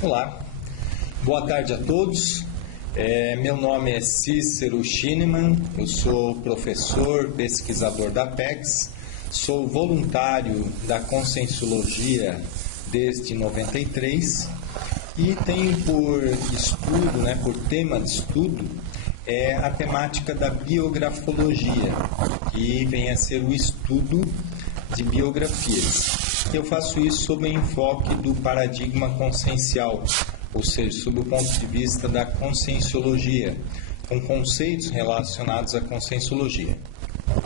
Olá, boa tarde a todos. Meu nome é Cícero Schinemann, eu sou professor, pesquisador da Apex, sou voluntário da Conscienciologia desde 93 e tenho por estudo, por tema de estudo, a temática da biografologia, que vem a ser o estudo de biografias. Eu faço isso sob o enfoque do paradigma consciencial, ou seja, sob o ponto de vista da conscienciologia, com conceitos relacionados à conscienciologia.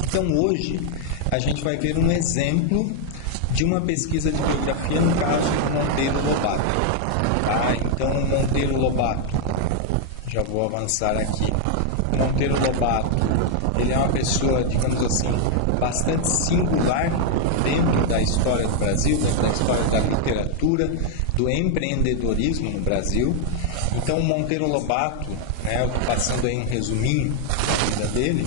Então, hoje, a gente vai ver um exemplo de uma pesquisa de biografia, no caso do Monteiro Lobato. Então, o Monteiro Lobato, já vou avançar aqui. O Monteiro Lobato, ele é uma pessoa, digamos assim, bastante singular dentro da história do Brasil, dentro da história da literatura, do empreendedorismo no Brasil. Então, o Monteiro Lobato, eu estou passando aí um resuminho da vida dele,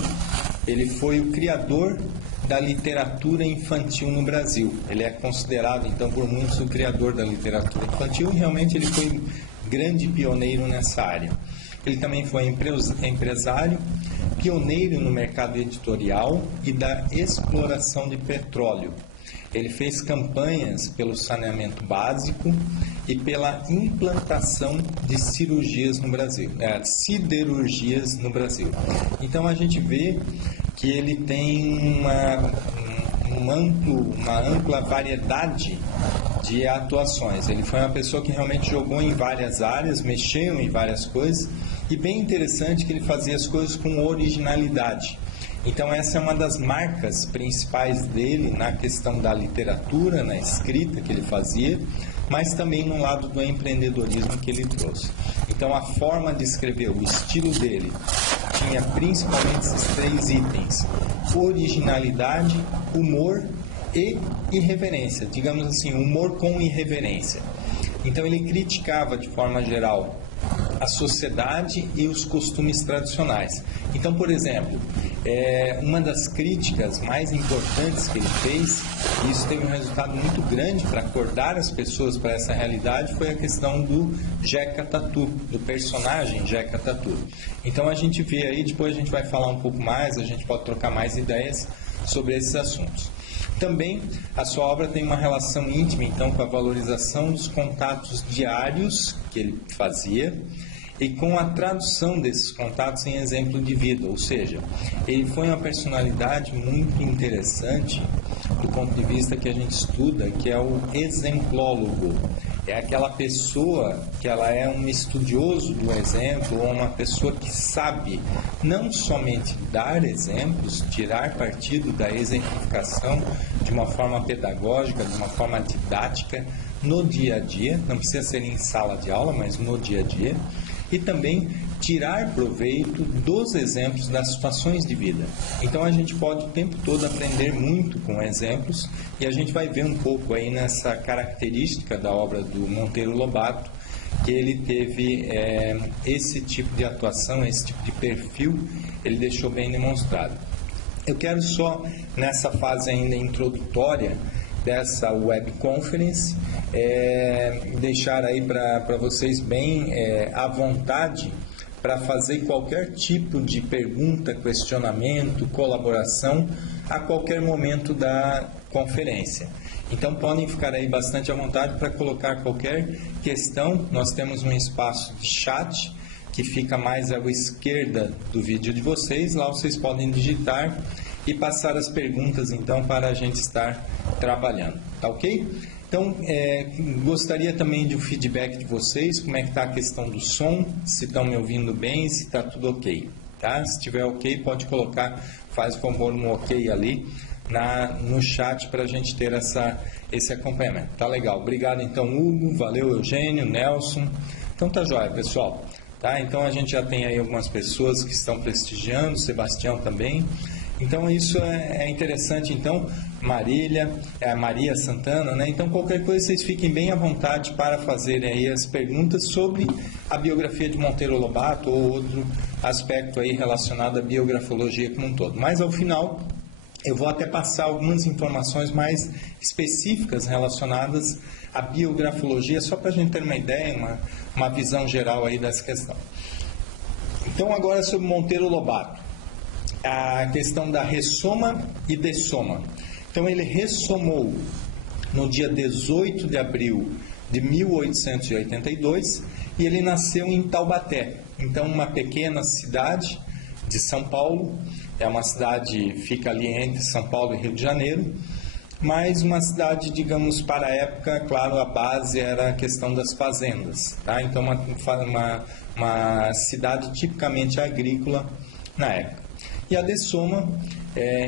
ele foi o criador da literatura infantil no Brasil. Ele é considerado, então, por muitos o criador da literatura infantil e realmente ele foi grande pioneiro nessa área. Ele também foi empresário, pioneiro no mercado editorial e da exploração de petróleo. Ele fez campanhas pelo saneamento básico e pela implantação de cirurgias no Brasil, siderurgias no Brasil. Então a gente vê que ele tem uma ampla variedade de atuações. Ele foi uma pessoa que realmente jogou em várias áreas, mexeu em várias coisas, e bem interessante que ele fazia as coisas com originalidade. Então essa é uma das marcas principais dele na questão da literatura, na escrita que ele fazia, mas também no lado do empreendedorismo que ele trouxe. Então a forma de escrever, o estilo dele, tinha principalmente esses 3 itens: originalidade, humor e irreverência, digamos assim, humor com irreverência. Então ele criticava de forma geral a sociedade e os costumes tradicionais. Então, por exemplo, uma das críticas mais importantes que ele fez, e isso teve um resultado muito grande para acordar as pessoas para essa realidade, foi a questão do Jeca Tatu, do personagem Jeca Tatu. Então a gente vê aí, depois a gente vai falar um pouco mais, a gente pode trocar mais ideias sobre esses assuntos. Também a sua obra tem uma relação íntima, então, com a valorização dos contatos diários que ele fazia e com a tradução desses contatos em exemplo de vida, ou seja, ele foi uma personalidade muito interessante do ponto de vista que a gente estuda, que é o exemplólogo. É aquela pessoa que ela é um estudioso do exemplo, ou uma pessoa que sabe não somente dar exemplos, tirar partido da exemplificação de uma forma pedagógica, de uma forma didática, no dia a dia, não precisa ser em sala de aula, mas no dia a dia, e também tirar proveito dos exemplos das situações de vida. Então a gente pode o tempo todo aprender muito com exemplos, e a gente vai ver um pouco aí nessa característica da obra do Monteiro Lobato, que ele teve esse tipo de atuação, esse tipo de perfil, ele deixou bem demonstrado. Eu quero só, nessa fase ainda introdutória dessa webconference, deixar aí para vocês bem à vontade para fazer qualquer tipo de pergunta, questionamento, colaboração a qualquer momento da conferência. Então podem ficar aí bastante à vontade para colocar qualquer questão. Nós temos um espaço de chat que fica mais à esquerda do vídeo de vocês. Lá vocês podem digitar e passar as perguntas, então, para a gente estar trabalhando. Tá ok? Então, gostaria também de um feedback de vocês, como é que está a questão do som, se estão me ouvindo bem, se está tudo ok. Tá? Se estiver ok, pode colocar, faz o favor no ok ali no chat para a gente ter esse acompanhamento. Tá legal. Obrigado, então, Hugo, valeu, Eugênio, Nelson. Então, tá jóia, pessoal. Tá? Então, a gente já tem aí algumas pessoas que estão prestigiando, Sebastião também. Então isso é interessante. Então Maria Santana, Então qualquer coisa vocês fiquem bem à vontade para fazerem aí as perguntas sobre a biografia de Monteiro Lobato ou outro aspecto aí relacionado à biografologia como um todo. Mas ao final Eu vou até passar algumas informações mais específicas relacionadas à biografologia, só para a gente ter uma ideia, uma visão geral aí dessa questão. Então, agora sobre Monteiro Lobato, a questão da ressoma e dessoma. Então, ele ressomou no dia 18 de abril de 1882 e ele nasceu em Taubaté, então uma pequena cidade de São Paulo. É uma cidade, fica ali entre São Paulo e Rio de Janeiro, mas uma cidade, digamos, para a época, claro, a base era a questão das fazendas, tá? Então uma cidade tipicamente agrícola na época. E a dessoma,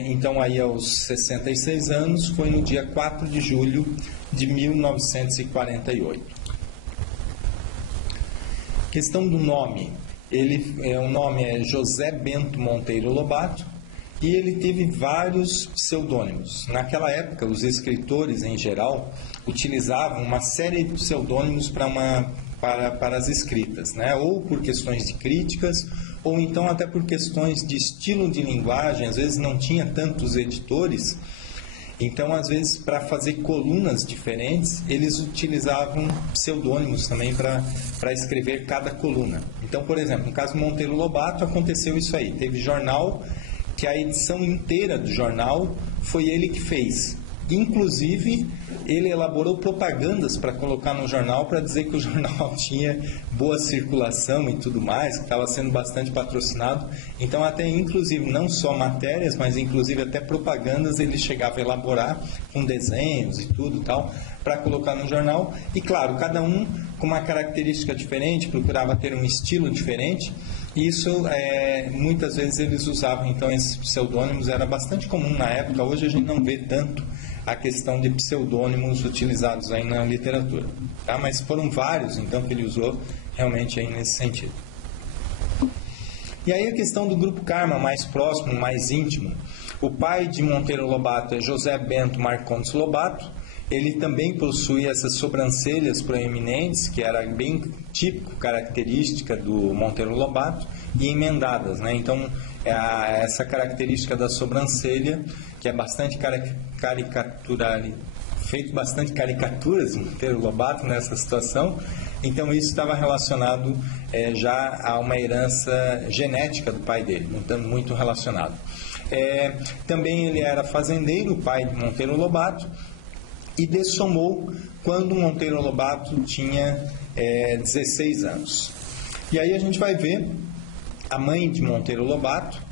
então aí aos 66 anos, foi no dia 4 de julho de 1948. Questão do nome. O nome é José Bento Monteiro Lobato e ele teve vários pseudônimos. Naquela época, os escritores, em geral, utilizavam uma série de pseudônimos para as escritas, né? Ou por questões de críticas, ou então até por questões de estilo de linguagem. Às vezes não tinha tantos editores, então às vezes para fazer colunas diferentes, eles utilizavam pseudônimos também para escrever cada coluna. Então, por exemplo, no caso do Monteiro Lobato aconteceu isso aí, teve jornal que a edição inteira do jornal foi ele que fez. Inclusive, ele elaborou propagandas para colocar no jornal para dizer que o jornal tinha boa circulação e tudo mais, que estava sendo bastante patrocinado. Então, até inclusive, não só matérias, mas inclusive até propagandas ele chegava a elaborar com desenhos e tudo tal, para colocar no jornal. E claro, cada um com uma característica diferente, procurava ter um estilo diferente. Isso, muitas vezes eles usavam, então, esses pseudônimos, era bastante comum na época. Hoje a gente não vê tanto a questão de pseudônimos utilizados aí na literatura, tá? Mas foram vários, então, que ele usou realmente aí nesse sentido. E aí a questão do grupo Karma, mais próximo, mais íntimo. O pai de Monteiro Lobato é José Bento Marcondes Lobato. Ele também possui essas sobrancelhas proeminentes, que era bem típico, característica do Monteiro Lobato, e emendadas, né? Então, essa característica da sobrancelha, que é bastante caricatural, feito bastante caricaturas em Monteiro Lobato nessa situação. Então, isso estava relacionado já a uma herança genética do pai dele, muito relacionado. Também ele era fazendeiro, o pai de Monteiro Lobato, e dessomou quando Monteiro Lobato tinha 16 anos. E aí a gente vai ver a mãe de Monteiro Lobato,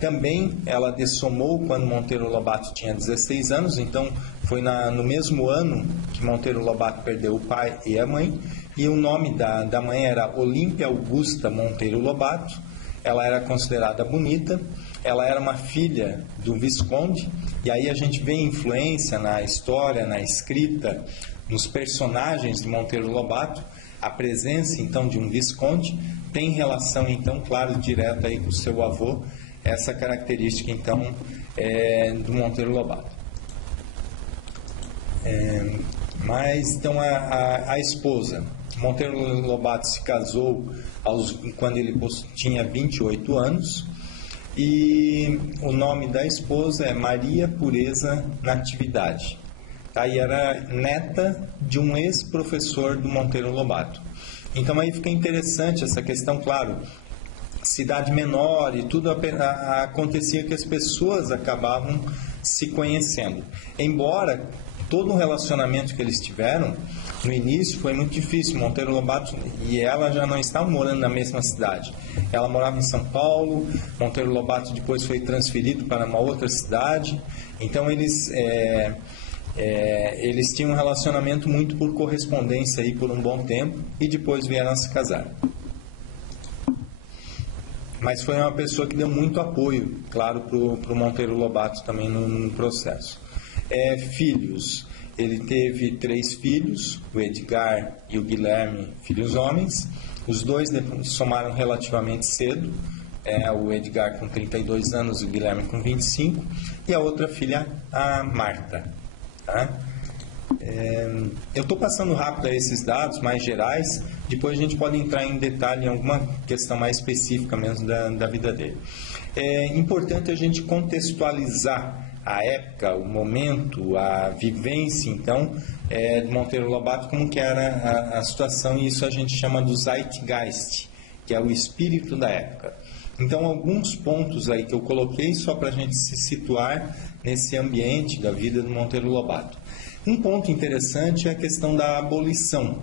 também ela dessomou quando Monteiro Lobato tinha 16 anos, então foi no mesmo ano que Monteiro Lobato perdeu o pai e a mãe, e o nome da mãe era Olímpia Augusta Monteiro Lobato. Ela era considerada bonita, ela era uma filha do Visconde, e aí a gente vê influência na história, na escrita, nos personagens de Monteiro Lobato. A presença, então, de um Visconde tem relação, então, claro, direta aí com o seu avô, essa característica, então, do Monteiro Lobato. Mas, então, a esposa, Monteiro Lobato se casou quando ele tinha 28 anos, e o nome da esposa é Maria Pureza Natividade. Aí era neta de um ex-professor do Monteiro Lobato. Então aí fica interessante essa questão, claro, cidade menor e tudo acontecia que as pessoas acabavam se conhecendo. Embora todo o relacionamento que eles tiveram, no início foi muito difícil. Monteiro Lobato e ela já não estavam morando na mesma cidade. Ela morava em São Paulo, Monteiro Lobato depois foi transferido para uma outra cidade. Então eles tinham um relacionamento muito por correspondência aí por um bom tempo e depois vieram a se casar. Mas foi uma pessoa que deu muito apoio, claro, para o Monteiro Lobato também no processo. Filhos. Ele teve 3 filhos, o Edgar e o Guilherme, filhos homens. Os dois somaram relativamente cedo, o Edgar com 32 anos e o Guilherme com 25, e a outra filha, a Marta. Tá? Eu estou passando rápido a esses dados mais gerais, depois a gente pode entrar em detalhe em alguma questão mais específica mesmo da vida dele. É importante a gente contextualizar a época, o momento, a vivência, então, de Monteiro Lobato, como que era a situação, e isso a gente chama do Zeitgeist, que é o espírito da época. Então, alguns pontos aí que eu coloquei só para a gente se situar nesse ambiente da vida do Monteiro Lobato. Um ponto interessante é a questão da abolição.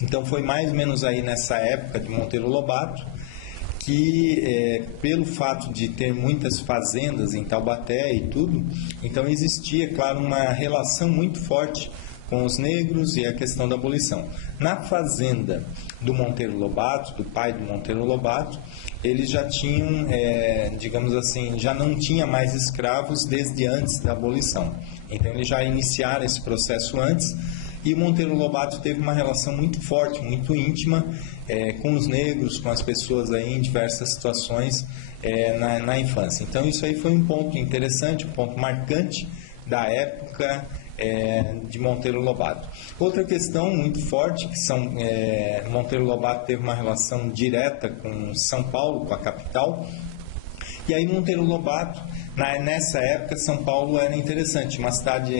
Então, foi mais ou menos aí nessa época de Monteiro Lobato que, pelo fato de ter muitas fazendas em Taubaté e tudo, então existia, claro, uma relação muito forte com os negros e a questão da abolição. Na fazenda do Monteiro Lobato, do pai do Monteiro Lobato, eles já tinham, digamos assim, já não tinha mais escravos desde antes da abolição. Então eles já iniciaram esse processo antes, e Monteiro Lobato teve uma relação muito forte, muito íntima com os negros, com as pessoas aí em diversas situações na infância. Então isso aí foi um ponto interessante, um ponto marcante da época de Monteiro Lobato. Outra questão muito forte, que Monteiro Lobato teve uma relação direta com São Paulo, com a capital, e aí Monteiro Lobato, nessa época, São Paulo era interessante,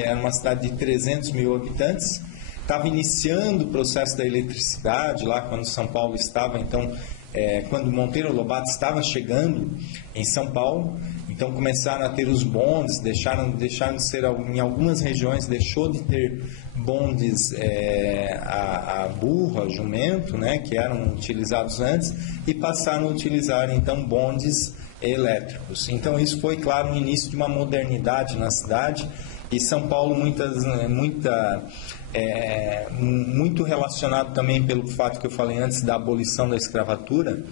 era uma cidade de 300 mil habitantes, estava iniciando o processo da eletricidade lá quando São Paulo estava, então, quando Monteiro Lobato estava chegando em São Paulo, então começaram a ter os bondes, deixaram de ser, em algumas regiões deixou de ter bondes a burro, a jumento, né, que eram utilizados antes, e passaram a utilizar então bondes elétricos. Então isso foi, claro, o início de uma modernidade na cidade, e São Paulo muito relacionado também pelo fato que eu falei antes da abolição da escravatura.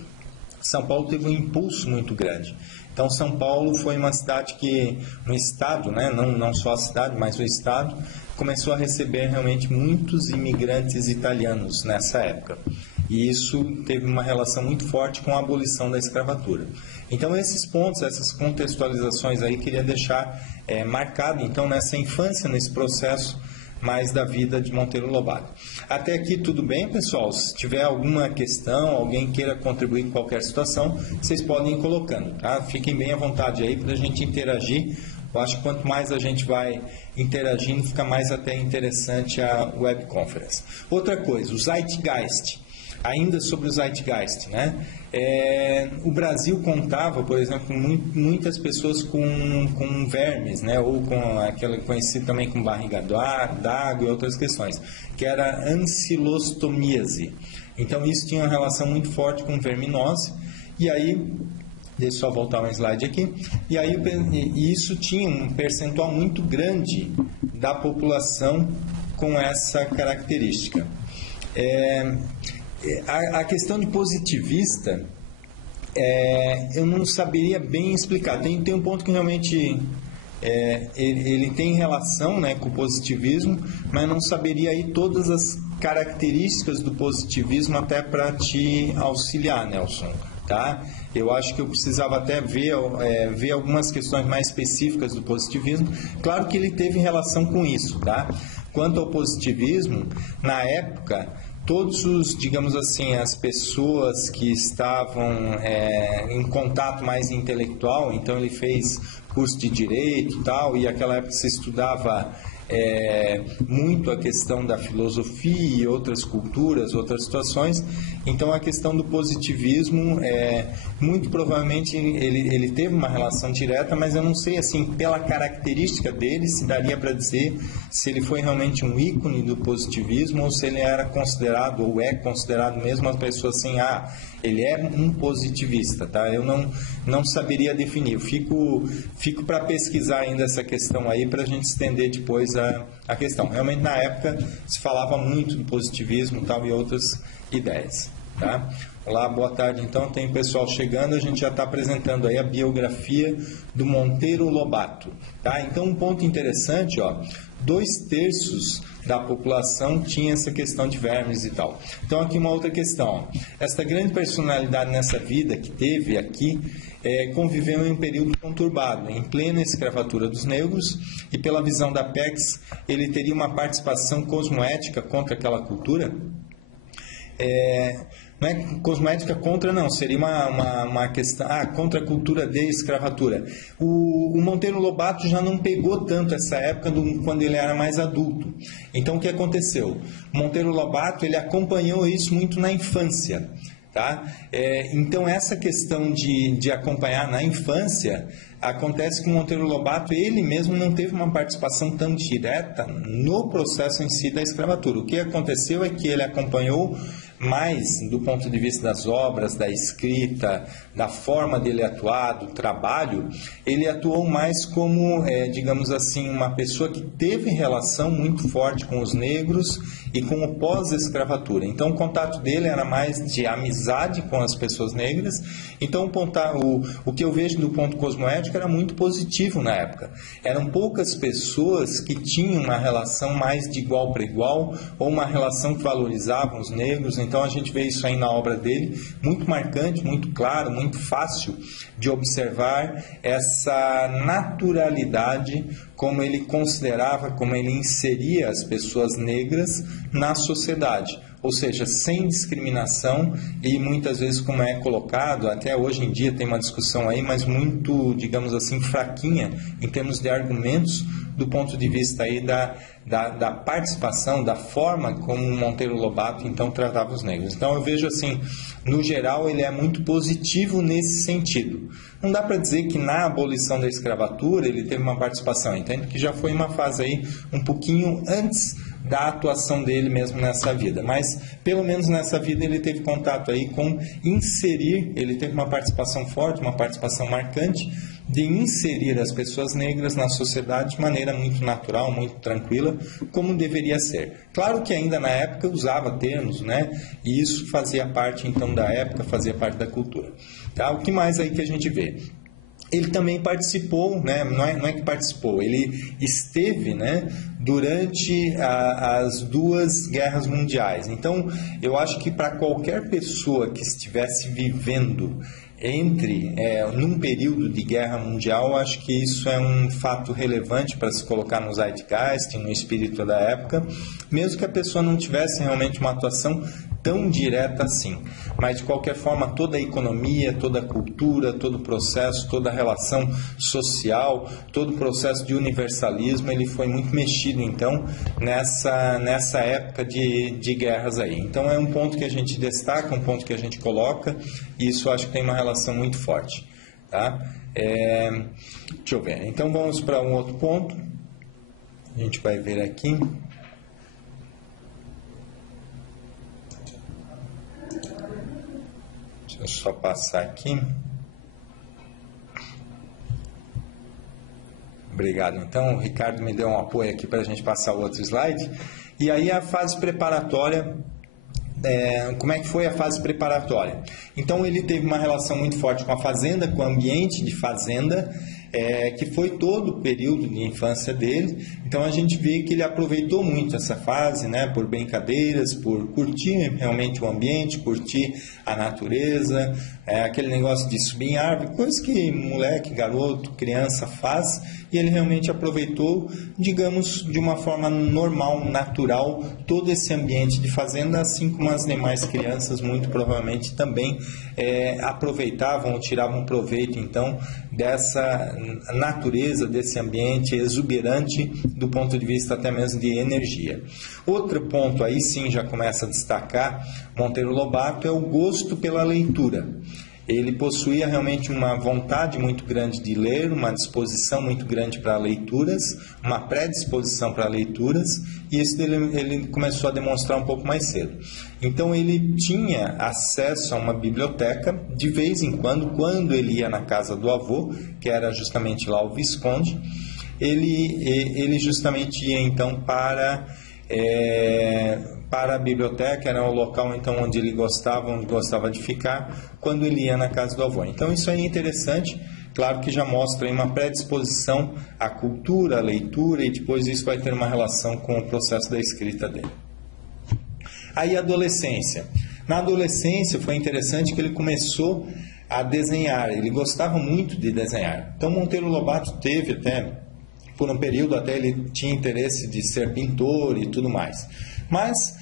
São Paulo teve um impulso muito grande. Então São Paulo foi uma cidade um estado, né, não só a cidade, mas o estado, começou a receber realmente muitos imigrantes italianos nessa época. E isso teve uma relação muito forte com a abolição da escravatura. Então esses pontos, essas contextualizações aí, queria deixar marcado então nessa infância, nesse processo mais da vida de Monteiro Lobato. Até aqui tudo bem, pessoal? Se tiver alguma questão, alguém queira contribuir com qualquer situação, vocês podem ir colocando, tá? Fiquem bem à vontade aí para a gente interagir. Eu acho que quanto mais a gente vai interagindo, fica mais até interessante a webconference. Outra coisa, o Zeitgeist. Ainda sobre o Zeitgeist, né? O Brasil contava, por exemplo, com muitas pessoas com vermes, né? Ou com aquela conhecida também como barriga d'água e outras questões, que era ancilostomíase. Então isso tinha uma relação muito forte com verminose, e aí, deixa eu só voltar um slide aqui, e aí isso tinha um percentual muito grande da população com essa característica. A questão de positivista, eu não saberia bem explicar. Tem um ponto que realmente ele tem relação, né, com o positivismo, mas eu não saberia aí todas as características do positivismo até para te auxiliar, Nelson. Tá? Eu acho que eu precisava até ver algumas questões mais específicas do positivismo. Claro que ele teve relação com isso. Tá? Quanto ao positivismo, na época, todos digamos assim, as pessoas que estavam em contato mais intelectual, então ele fez curso de direito e tal, e naquela época se estudava muito a questão da filosofia e outras culturas, outras situações. Então a questão do positivismo, muito provavelmente ele teve uma relação direta, mas eu não sei assim, pela característica dele, se daria para dizer se ele foi realmente um ícone do positivismo ou se ele era considerado, ou é considerado mesmo uma pessoa assim, ele é um positivista, tá? Eu não saberia definir. Eu fico para pesquisar ainda essa questão aí, para a gente estender depois a questão. Realmente, na época, se falava muito do positivismo tal, e outras ideias. Tá? Olá, boa tarde. Então, tem pessoal chegando, a gente já está apresentando aí a biografia do Monteiro Lobato. Tá? Então, um ponto interessante, 2/3 da população tinha essa questão de vermes e tal. Então aqui uma outra questão, esta grande personalidade nessa vida que teve aqui, conviveu em um período conturbado, em plena escravatura dos negros, e pela visão da PECS, ele teria uma participação cosmoética contra aquela cultura? Não é cosmética contra, não, seria uma questão, contra a cultura de escravatura. O Monteiro Lobato já não pegou tanto essa época quando ele era mais adulto. Então, o que aconteceu? O Monteiro Lobato, ele acompanhou isso muito na infância. Tá? Então, essa questão de acompanhar na infância, acontece que o Monteiro Lobato, ele mesmo não teve uma participação tão direta no processo em si da escravatura. O que aconteceu é que ele acompanhou mais do ponto de vista das obras, da escrita, da forma dele atuar, do trabalho. Ele atuou mais como, digamos assim, uma pessoa que teve relação muito forte com os negros e com o pós-escravatura. Então, o contato dele era mais de amizade com as pessoas negras. Então, o que eu vejo do ponto cosmoético era muito positivo na época. Eram poucas pessoas que tinham uma relação mais de igual para igual, ou uma relação que valorizava os negros. Então, a gente vê isso aí na obra dele, muito marcante, muito claro, muito fácil de observar essa naturalidade, como ele considerava, como ele inseria as pessoas negras na sociedade. Ou seja, sem discriminação, e muitas vezes, como é colocado, até hoje em dia tem uma discussão aí, mas muito, digamos assim, fraquinha em termos de argumentos, do ponto de vista aí da participação, da forma como o Monteiro Lobato então tratava os negros. Então eu vejo assim, no geral ele é muito positivo nesse sentido. Não dá para dizer que na abolição da escravatura ele teve uma participação, entende? Que já foi uma fase aí um pouquinho antes da atuação dele mesmo nessa vida, mas pelo menos nessa vida ele teve contato aí com inserir, ele teve uma participação forte, uma participação marcante de inserir as pessoas negras na sociedade de maneira muito natural, muito tranquila, como deveria ser. Claro que ainda na época usava termos, né? E isso fazia parte então da época, fazia parte da cultura. Tá? O que mais aí que a gente vê? Ele também participou, né? não é que participou, ele esteve, né, durante as duas guerras mundiais. Então, eu acho que para qualquer pessoa que estivesse vivendo num período de guerra mundial, acho que isso é um fato relevante para se colocar no zeitgeist, no espírito da época, mesmo que a pessoa não tivesse realmente uma atuação tão direta assim. Mas, de qualquer forma, toda a economia, toda a cultura, todo o processo, toda a relação social, todo o processo de universalismo, ele foi muito mexido, então, nessa época de guerras aí. Então, é um ponto que a gente destaca, um ponto que a gente coloca, e isso acho que tem uma relação muito forte. Tá? Deixa eu ver. Então, vamos para um outro ponto. A gente vai ver aqui. Deixa eu só passar aqui. Obrigado. Então, o Ricardo me deu um apoio aqui para a gente passar o outro slide. E aí a fase preparatória, como é que foi a fase preparatória? Então, ele teve uma relação muito forte com a fazenda, com o ambiente de fazenda, que foi todo o período de infância dele. Então a gente vê que ele aproveitou muito essa fase, né, por brincadeiras, por curtir realmente o ambiente, curtir a natureza, aquele negócio de subir em árvore, coisa que moleque, garoto, criança faz, e ele realmente aproveitou, digamos, de uma forma normal, natural, todo esse ambiente de fazenda, assim como as demais crianças muito provavelmente também aproveitavam ou tiravam proveito então dessa natureza, desse ambiente exuberante do ponto de vista até mesmo de energia. Outro ponto aí sim já começa a destacar Monteiro Lobato é o gosto pela leitura. Ele possuía realmente uma vontade muito grande de ler, uma disposição muito grande para leituras, uma predisposição para leituras, e isso ele começou a demonstrar um pouco mais cedo. Então ele tinha acesso a uma biblioteca de vez em quando ele ia na casa do avô, que era justamente lá o Visconde, ele justamente ia então para a biblioteca, era o local então onde gostava de ficar quando ele ia na casa do avô. Então isso é interessante. claro que já mostra aí uma predisposição à cultura, à leitura, e depois isso vai ter uma relação com o processo da escrita dele. Aí a adolescência. Na adolescência foi interessante que ele começou a desenhar, ele gostava muito de desenhar. Então Monteiro Lobato teve até, por um período até ele tinha interesse de ser pintor e tudo mais. Mas,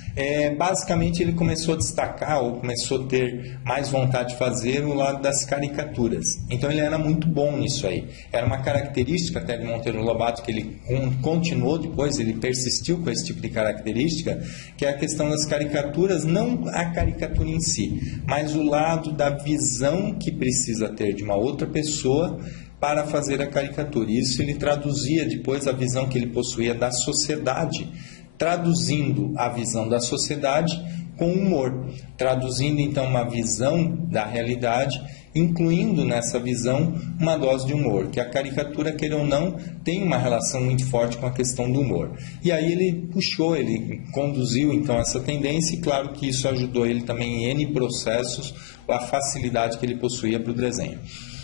basicamente, ele começou a destacar, ou começou a ter mais vontade de fazer o lado das caricaturas. Então, ele era muito bom nisso aí. Era uma característica até de Monteiro Lobato, que ele continuou depois, ele persistiu com esse tipo de característica, que é a questão das caricaturas, não a caricatura em si, mas o lado da visão que precisa ter de uma outra pessoa para fazer a caricatura. Isso ele traduzia depois a visão que ele possuía da sociedade, traduzindo a visão da sociedade com humor, traduzindo então uma visão da realidade, incluindo nessa visão uma dose de humor, que a caricatura, queira ou não, tem uma relação muito forte com a questão do humor. E aí ele puxou, ele conduziu então essa tendência, e claro que isso ajudou ele também em N processos, a facilidade que ele possuía para o desenho.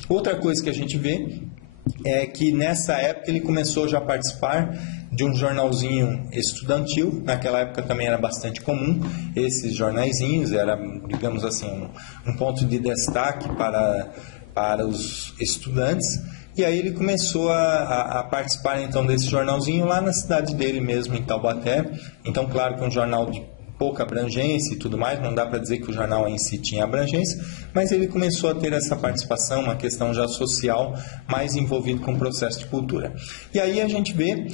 Outra coisa que a gente vê é que nessa época ele começou já a participar de um jornalzinho estudantil. Naquela época também era bastante comum esses jornaizinhos, era, digamos assim, um ponto de destaque para os estudantes. E aí ele começou a participar então desse jornalzinho lá na cidade dele mesmo, em Taubaté. Então, claro que é um jornal de pouca abrangência e tudo mais, não dá para dizer que o jornal em si tinha abrangência, mas ele começou a ter essa participação, uma questão já social, mais envolvido com o processo de cultura. E aí a gente vê,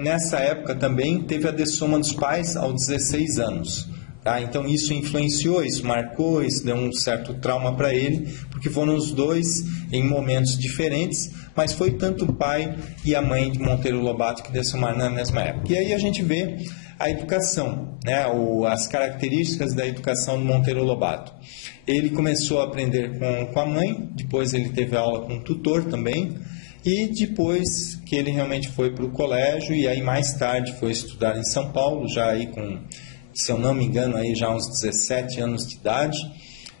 nessa época também, teve a dessoma dos pais aos 16 anos. Tá? Então isso influenciou, isso marcou, isso deu um certo trauma para ele, porque foram os dois em momentos diferentes, mas foi tanto o pai e a mãe de Monteiro Lobato que dessomaram na mesma época. E aí a gente vê a educação, né? As características da educação do Monteiro Lobato. Ele começou a aprender com a mãe, depois ele teve aula com um tutor também, e depois que ele realmente foi para o colégio, e aí mais tarde foi estudar em São Paulo, já aí com, se eu não me engano, aí já uns 17 anos de idade,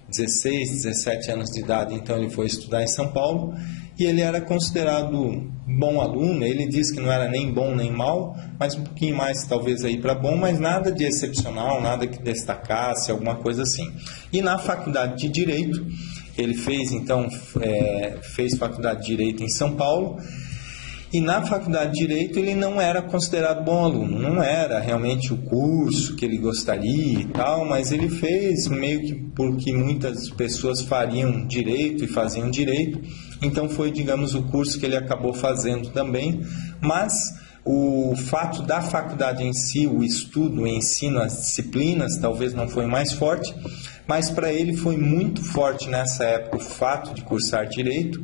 16, 17 anos de idade, então ele foi estudar em São Paulo, e ele era considerado bom aluno. Ele disse que não era nem bom nem mal, mas um pouquinho mais talvez aí para bom, mas nada de excepcional, nada que destacasse, alguma coisa assim. E na faculdade de Direito, ele fez então, fez faculdade de Direito em São Paulo, e na faculdade de Direito ele não era considerado bom aluno, não era realmente o curso que ele gostaria e tal, mas ele fez meio que porque muitas pessoas fariam Direito e faziam Direito, então foi, digamos, o curso que ele acabou fazendo também, mas o fato da faculdade em si, o estudo, o ensino, as disciplinas, talvez não foi mais forte, mas para ele foi muito forte nessa época o fato de cursar Direito,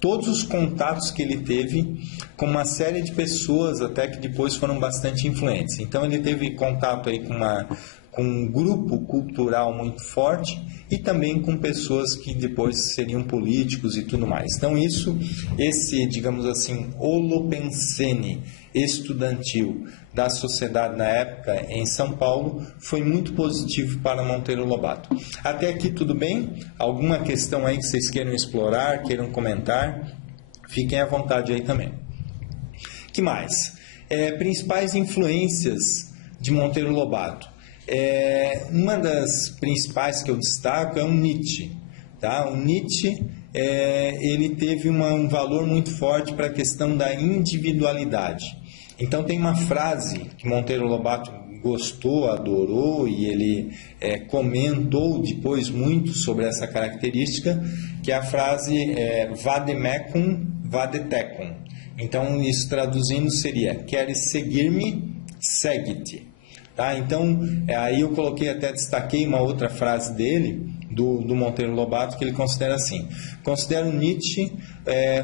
todos os contatos que ele teve com uma série de pessoas até que depois foram bastante influentes. Então ele teve contato aí com um grupo cultural muito forte e também com pessoas que depois seriam políticos e tudo mais. Então esse, digamos assim, holopensene estudantil da sociedade na época em São Paulo foi muito positivo para Monteiro Lobato. Até aqui tudo bem? Alguma questão aí que vocês queiram explorar, queiram comentar? Fiquem à vontade aí também. Que mais? Principais influências de Monteiro Lobato. Uma das principais que eu destaco é o Nietzsche. Tá? O Nietzsche ele teve um valor muito forte para a questão da individualidade. Então tem uma frase que Monteiro Lobato gostou, adorou, e ele comentou depois muito sobre essa característica, que é a frase vademecum vadetecum. Então isso traduzindo seria: queres seguir-me? Segue-te. Tá? Então, aí eu coloquei, até destaquei uma outra frase dele, do Monteiro Lobato, que ele considera assim: considero Nietzsche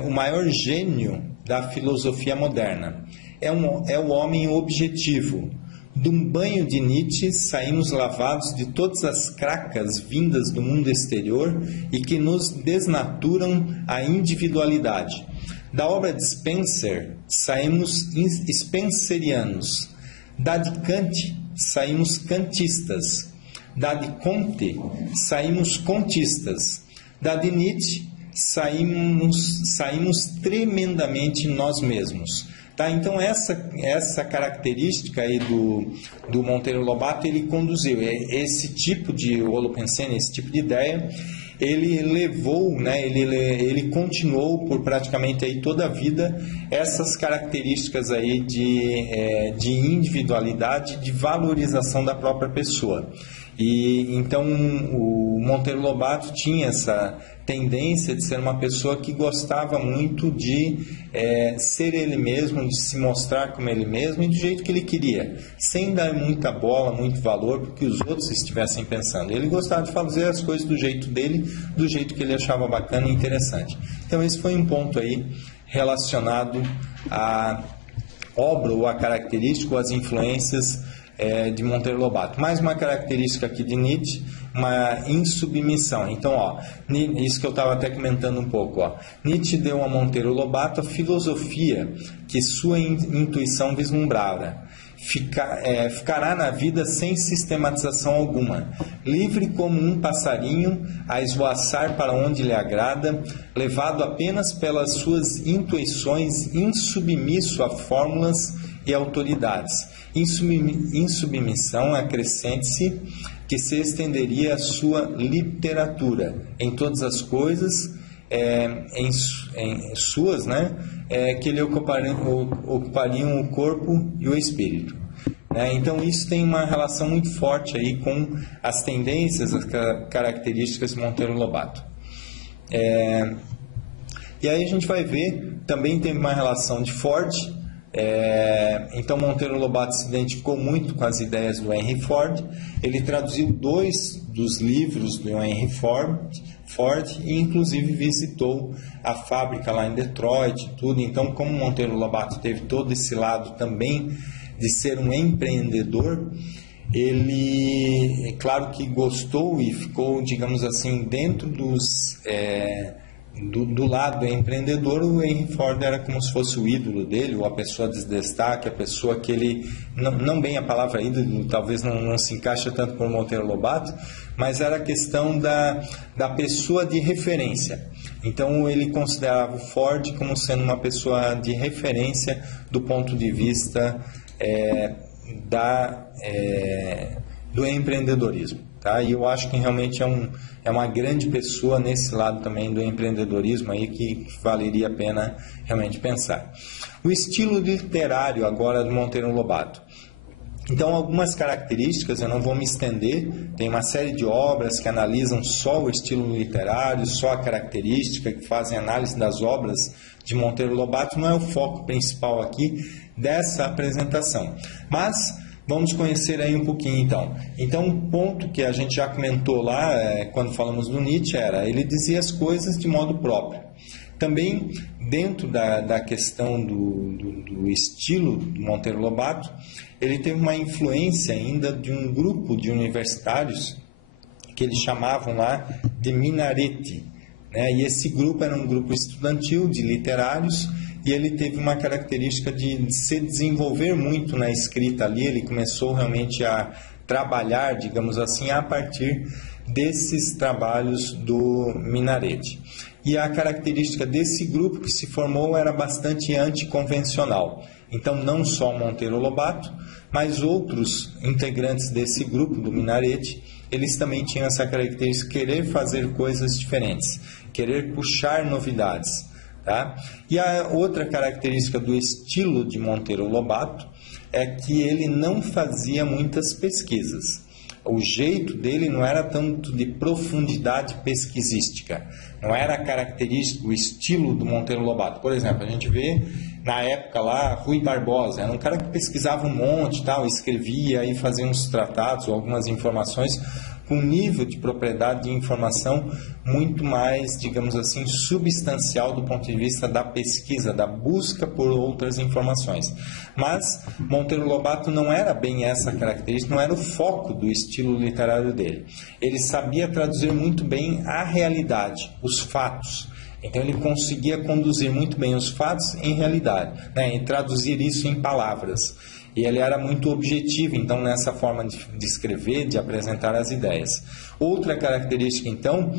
o maior gênio da filosofia moderna. É o homem objetivo. De um banho de Nietzsche saímos lavados de todas as cracas vindas do mundo exterior e que nos desnaturam a individualidade. Da obra de Spencer saímos spencerianos. Da de Kant saímos kantistas. Da de Comte saímos contistas. Da de Nietzsche saímos tremendamente nós mesmos. Tá? Então, essa característica aí do Monteiro Lobato, ele conduziu esse tipo de holopensene, esse tipo de ideia, ele levou, né, ele continuou por praticamente aí toda a vida essas características aí de individualidade, de valorização da própria pessoa. E então o Monteiro Lobato tinha essa tendência de ser uma pessoa que gostava muito de ser ele mesmo, de se mostrar como ele mesmo e do jeito que ele queria, sem dar muita bola, muito valor para que os outros estivessem pensando. Ele gostava de fazer as coisas do jeito dele, do jeito que ele achava bacana e interessante. Então esse foi um ponto aí relacionado à obra ou à característica ou às influências de Monteiro Lobato. Mais uma característica aqui de Nietzsche, uma insubmissão. Então, isso que eu estava até comentando um pouco. Nietzsche deu a Monteiro Lobato a filosofia que sua intuição vislumbrava. Ficará na vida sem sistematização alguma, livre como um passarinho a esvoaçar para onde lhe agrada, levado apenas pelas suas intuições, insubmisso a fórmulas e autoridades. Insubmissão acrescente-se que se estenderia a sua literatura em todas as coisas, em suas, né, que lhe ocupariam o corpo e o espírito. Então isso tem uma relação muito forte aí com as tendências, as características de Monteiro Lobato. E aí a gente vai ver, também tem uma relação de Ford. Então Monteiro Lobato se identificou muito com as ideias do Henry Ford. Ele traduziu 2 dos livros do Henry Ford e inclusive visitou a fábrica lá em Detroit, tudo. Então, como Monteiro Lobato teve todo esse lado também de ser um empreendedor, ele, é claro que gostou e ficou, digamos assim, dentro do lado empreendedor. O Henry Ford era como se fosse o ídolo dele, ou a pessoa de destaque, a pessoa que ele, não bem a palavra ídolo, talvez não se encaixa tanto com o Monteiro Lobato, mas era a questão da pessoa de referência. Então ele considerava o Ford como sendo uma pessoa de referência do ponto de vista do empreendedorismo. Tá? E eu acho que realmente é uma grande pessoa nesse lado também do empreendedorismo aí que valeria a pena realmente pensar. O estilo literário agora do Monteiro Lobato. Então, algumas características, eu não vou me estender, tem uma série de obras que analisam só o estilo literário, só a característica, que fazem análise das obras de Monteiro Lobato, não é o foco principal aqui dessa apresentação. Mas vamos conhecer aí um pouquinho então. Então, um ponto que a gente já comentou lá, quando falamos do Nietzsche, ele dizia as coisas de modo próprio. Também, dentro da questão do estilo do Monteiro Lobato, ele teve uma influência ainda de um grupo de universitários que eles chamavam lá de Minarete, né? E esse grupo era um grupo estudantil de literários, e ele teve uma característica de se desenvolver muito na escrita ali. Ele começou realmente a trabalhar, digamos assim, a partir desses trabalhos do Minarete. E a característica desse grupo que se formou era bastante anticonvencional. Então, não só Monteiro Lobato, mas outros integrantes desse grupo do Minarete, eles também tinham essa característica de querer fazer coisas diferentes, querer puxar novidades. Tá? E a outra característica do estilo de Monteiro Lobato é que ele não fazia muitas pesquisas. O jeito dele não era tanto de profundidade pesquisística, não era característico, o estilo do Monteiro Lobato. Por exemplo, a gente vê na época lá Rui Barbosa, era um cara que pesquisava um monte, tal, escrevia e fazia uns tratados ou algumas informações com um nível de propriedade de informação muito mais, digamos assim, substancial do ponto de vista da pesquisa, da busca por outras informações. Mas Monteiro Lobato não era bem essa característica, não era o foco do estilo literário dele. Ele sabia traduzir muito bem a realidade, os fatos. Então ele conseguia conduzir muito bem os fatos em realidade, né, e traduzir isso em palavras. E ele era muito objetivo, então, nessa forma de escrever, de apresentar as ideias. Outra característica, então,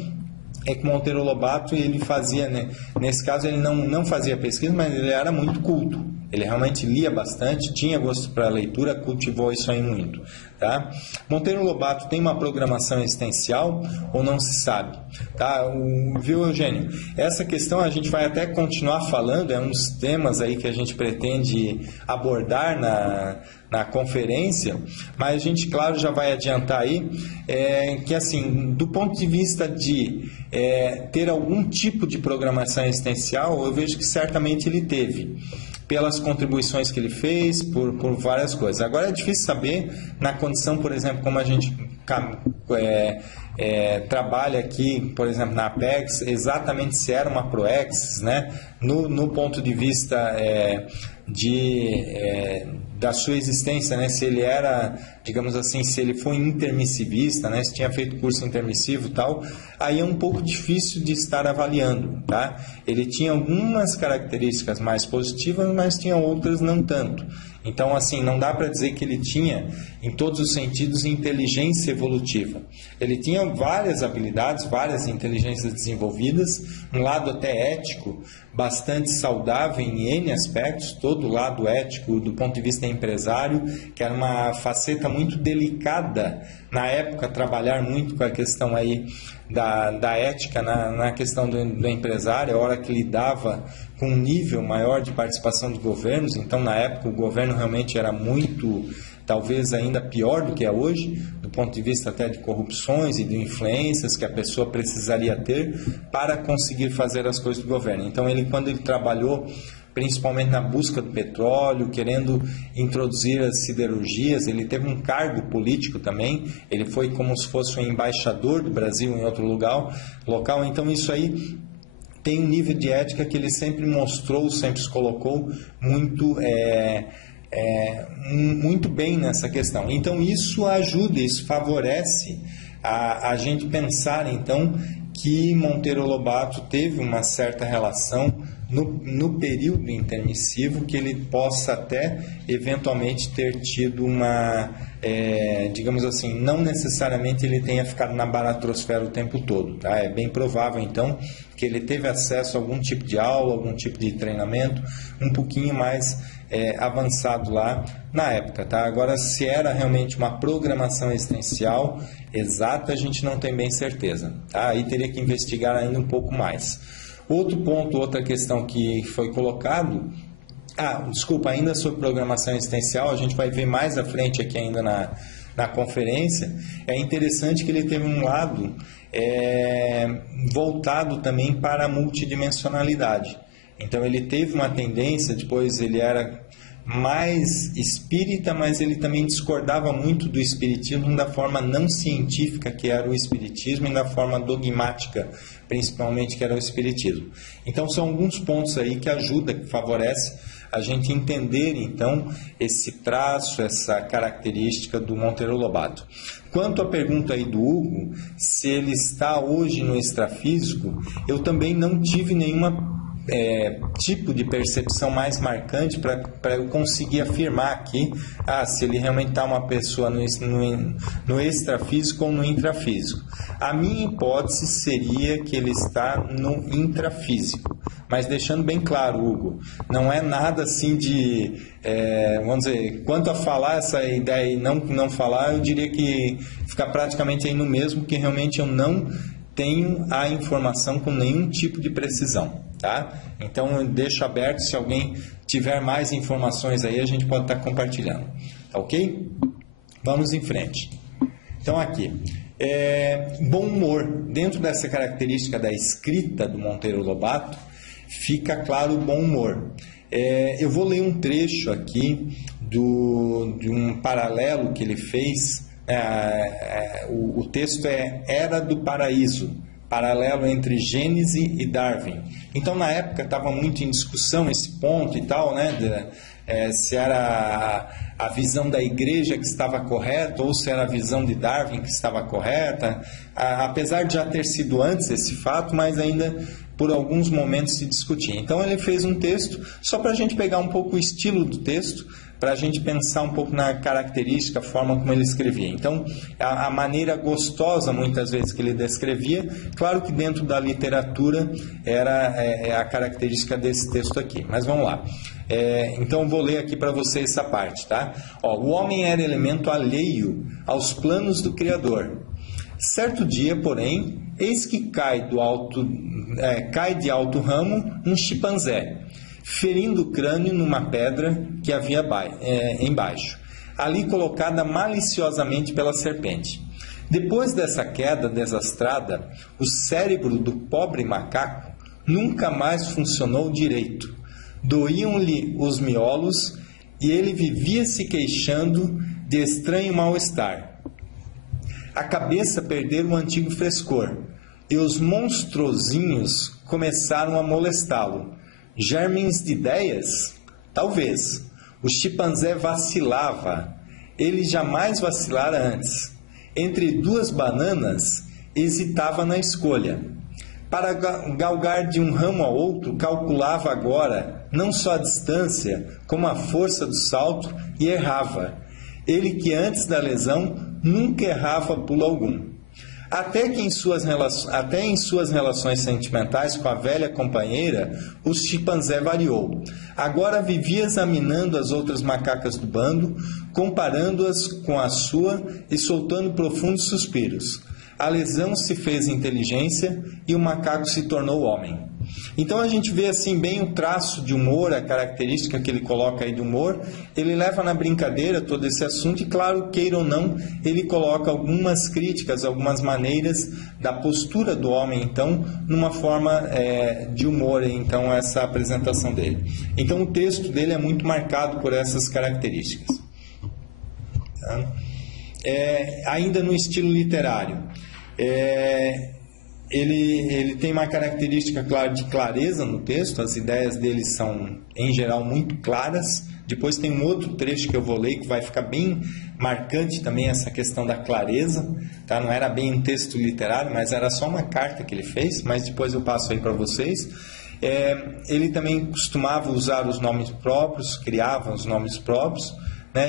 é que Monteiro Lobato, ele fazia, né, nesse caso ele não fazia pesquisa, mas ele era muito culto. Ele realmente lia bastante, tinha gosto para leitura, cultivou isso aí muito. Tá? Monteiro Lobato tem uma programação existencial ou não se sabe? Tá? Viu, Eugênio? Essa questão a gente vai até continuar falando, é um dos temas aí que a gente pretende abordar na conferência, mas a gente, claro, já vai adiantar aí que, assim, do ponto de vista de ter algum tipo de programação existencial, eu vejo que certamente ele teve, pelas contribuições que ele fez, por várias coisas. Agora é difícil saber, na condição, por exemplo, como a gente trabalha aqui, por exemplo, na Apex, exatamente se era uma Proex, né? No ponto de vista da sua existência, né? Se ele era, digamos assim, se ele foi intermissivista, né? Se tinha feito curso intermissivo e tal, aí é um pouco difícil de estar avaliando, tá? Ele tinha algumas características mais positivas, mas tinha outras não tanto. Então, assim, não dá para dizer que ele tinha, em todos os sentidos, inteligência evolutiva. Ele tinha várias habilidades, várias inteligências desenvolvidas, um lado até ético, bastante saudável em N aspectos, todo o lado ético do ponto de vista empresário, que era uma faceta muito delicada na época, trabalhar muito com a questão aí da ética na questão do empresário, a hora que lidava com um nível maior de participação dos governos. Então, na época, o governo realmente era muito, talvez ainda pior do que é hoje, do ponto de vista até de corrupções e de influências que a pessoa precisaria ter para conseguir fazer as coisas do governo. Então, quando ele trabalhou principalmente na busca do petróleo, querendo introduzir as siderurgias, ele teve um cargo político também, ele foi como se fosse um embaixador do Brasil em outro local, então isso aí tem um nível de ética que ele sempre mostrou, sempre se colocou muito bem nessa questão. Então isso ajuda, isso favorece a gente pensar então que Monteiro Lobato teve uma certa relação no período intermissivo, que ele possa até eventualmente ter tido uma, digamos assim, não necessariamente ele tenha ficado na baratrosfera o tempo todo, tá? É bem provável então que ele teve acesso a algum tipo de aula, algum tipo de treinamento um pouquinho mais avançado lá na época, tá? Agora, se era realmente uma programação existencial exata, a gente não tem bem certeza, tá? Aí teria que investigar ainda um pouco mais. Outro ponto, outra questão que foi colocado, ainda sobre programação existencial, a gente vai ver mais à frente aqui ainda na conferência, é interessante que ele teve um lado voltado também para a multidimensionalidade. Então ele teve uma tendência, depois ele era mais espírita, mas ele também discordava muito do espiritismo da forma não científica que era o espiritismo e da forma dogmática, principalmente, que era o espiritismo. Então são alguns pontos aí que ajudam, que favorecem a gente entender então esse traço, essa característica do Monteiro Lobato. Quanto à pergunta aí do Hugo, se ele está hoje no extrafísico, eu também não tive nenhuma tipo de percepção mais marcante para eu conseguir afirmar aqui se ele realmente está uma pessoa no extrafísico ou no intrafísico. A minha hipótese seria que ele está no intrafísico, mas deixando bem claro, Hugo, não é nada assim de, vamos dizer, quanto a falar essa ideia e não falar, eu diria que fica praticamente aí no mesmo, que realmente eu não tenho a informação com nenhum tipo de precisão. Tá? Então eu deixo aberto, se alguém tiver mais informações aí, a gente pode estar compartilhando, tá ok? Vamos em frente. Então aqui, bom humor, dentro dessa característica da escrita do Monteiro Lobato, fica claro o bom humor. Eu vou ler um trecho aqui de um paralelo que ele fez, o texto é Era do Paraíso, paralelo entre Gênese e Darwin. Então, na época, estava muito em discussão esse ponto e tal, né? Se era a visão da igreja que estava correta ou se era a visão de Darwin que estava correta. Apesar de já ter sido antes esse fato, mas ainda por alguns momentos se discutia. Então, ele fez um texto, só para a gente pegar um pouco o estilo do texto, para a gente pensar um pouco na característica, a forma como ele escrevia. Então, a maneira gostosa, muitas vezes, que ele descrevia, claro que dentro da literatura era a característica desse texto aqui. Mas vamos lá. Então, vou ler aqui para vocês essa parte, tá? O homem era elemento alheio aos planos do Criador. Certo dia, porém, eis que cai de alto ramo um chimpanzé, ferindo o crânio numa pedra que havia embaixo, ali colocada maliciosamente pela serpente. Depois dessa queda desastrada, o cérebro do pobre macaco nunca mais funcionou direito. Doíam-lhe os miolos e ele vivia se queixando de estranho mal-estar. A cabeça perdera o antigo frescor e os monstruosinhos começaram a molestá-lo. Germens de ideias? Talvez. O chimpanzé vacilava. Ele jamais vacilara antes. Entre duas bananas, hesitava na escolha. Para galgar de um ramo ao outro, calculava agora não só a distância, como a força do salto, e errava. Ele que antes da lesão nunca errava pulo algum. Até em suas relações sentimentais com a velha companheira, o chimpanzé variou. Agora vivia examinando as outras macacas do bando, comparando-as com a sua e soltando profundos suspiros. A lesão se fez inteligência e o macaco se tornou homem. Então a gente vê assim bem o traço de humor, a característica que ele coloca aí de humor. Ele leva na brincadeira todo esse assunto e, claro, queira ou não, ele coloca algumas críticas, algumas maneiras da postura do homem, então, numa forma de humor, então, essa apresentação dele. Então o texto dele é muito marcado por essas características. Tá? Ainda no estilo literário, ele tem uma característica, claro, de clareza no texto. As ideias dele são, em geral, muito claras. Depois tem um outro trecho que eu vou ler que vai ficar bem marcante também essa questão da clareza, tá? Não era bem um texto literário, mas era só uma carta que ele fez, mas depois eu passo aí para vocês. Ele também costumava usar os nomes próprios, criava os nomes próprios, né?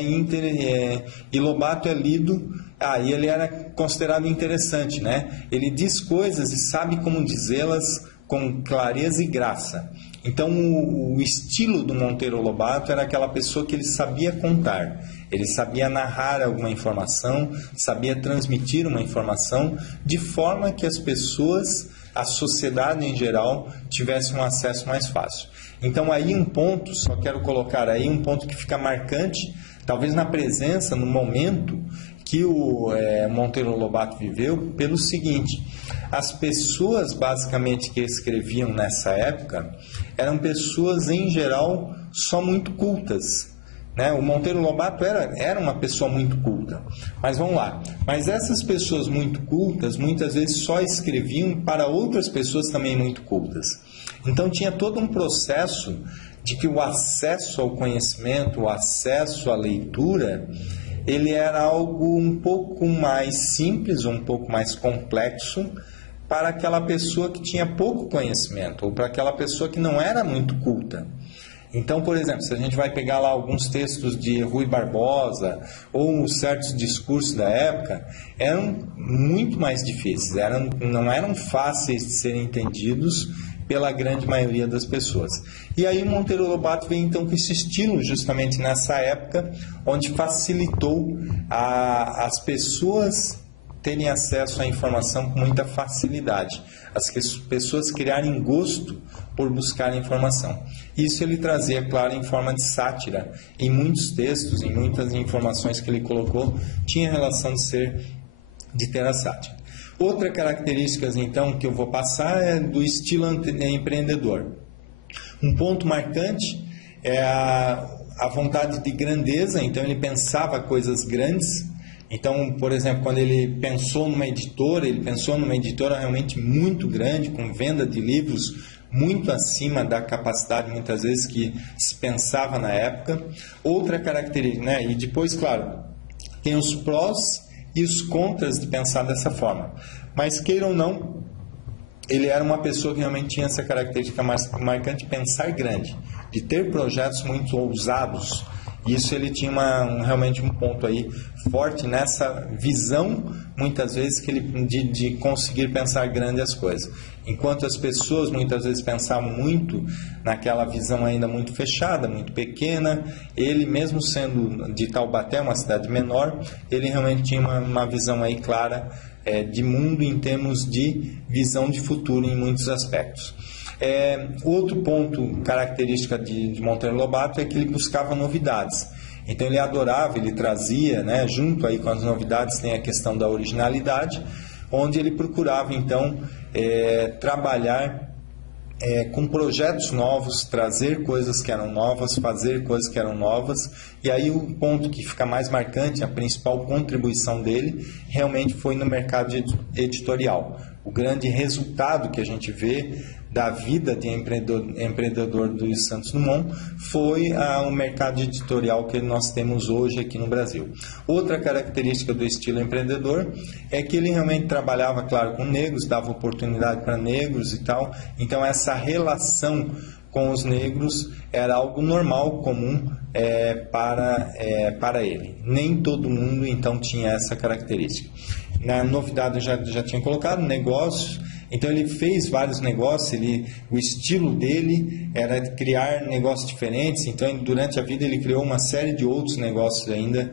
E Lobato é lido, e ele era considerado interessante, né? Ele diz coisas e sabe como dizê-las com clareza e graça. Então o estilo do Monteiro Lobato era aquela pessoa que ele sabia contar, ele sabia narrar alguma informação, sabia transmitir uma informação de forma que as pessoas, a sociedade em geral, tivesse um acesso mais fácil. Então aí um ponto, só quero colocar aí um ponto que fica marcante, talvez na presença, no momento que o Monteiro Lobato viveu, pelo seguinte: as pessoas basicamente que escreviam nessa época eram pessoas em geral só muito cultas, né? O Monteiro Lobato era uma pessoa muito culta, mas vamos lá, mas essas pessoas muito cultas muitas vezes só escreviam para outras pessoas também muito cultas. Então tinha todo um processo de que o acesso ao conhecimento, o acesso à leitura, ele era algo um pouco mais simples, um pouco mais complexo para aquela pessoa que tinha pouco conhecimento, ou para aquela pessoa que não era muito culta. Então, por exemplo, se a gente vai pegar lá alguns textos de Rui Barbosa, ou certos discursos da época, eram muito mais difíceis, não eram fáceis de serem entendidos pela grande maioria das pessoas. E aí o Monteiro Lobato vem então com esse estilo justamente nessa época, onde facilitou as pessoas terem acesso à informação com muita facilidade, as pessoas criarem gosto por buscar informação. Isso ele trazia, claro, em forma de sátira. Em muitos textos, em muitas informações que ele colocou, tinha relação de ter a sátira. Outra característica, então, que eu vou passar é do estilo empreendedor. Um ponto marcante é a vontade de grandeza. Então, ele pensava coisas grandes. Então, por exemplo, quando ele pensou numa editora realmente muito grande, com venda de livros muito acima da capacidade, muitas vezes, que se pensava na época. Outra característica, né? E depois, claro, tem os prós e os contras de pensar dessa forma. Mas, queira ou não, ele era uma pessoa que realmente tinha essa característica marcante de pensar grande, de ter projetos muito ousados Isso ele tinha realmente um ponto aí forte nessa visão, muitas vezes, que ele, de conseguir pensar grande as coisas. Enquanto as pessoas muitas vezes pensavam muito naquela visão ainda muito fechada, muito pequena, ele mesmo sendo de Taubaté, uma cidade menor, ele realmente tinha uma visão aí clara de mundo em termos de visão de futuro em muitos aspectos. Outro ponto característica de Monteiro Lobato é que ele buscava novidades. Então ele adorava, ele trazia, né, junto aí com as novidades tem a questão da originalidade, onde ele procurava então trabalhar com projetos novos, trazer coisas que eram novas, fazer coisas que eram novas. E aí o ponto que fica mais marcante, a principal contribuição dele, realmente foi no mercado editorial. O grande resultado que a gente vê da vida de empreendedor do Santos Dumont foi o mercado editorial que nós temos hoje aqui no Brasil. Outra característica do estilo empreendedor é que ele realmente trabalhava, claro, com negros, dava oportunidade para negros e tal. Então essa relação com os negros era algo normal, comum para ele. Nem todo mundo então tinha essa característica. Na novidade eu já tinha colocado negócios. Então ele fez vários negócios, o estilo dele era criar negócios diferentes, então durante a vida ele criou uma série de outros negócios ainda,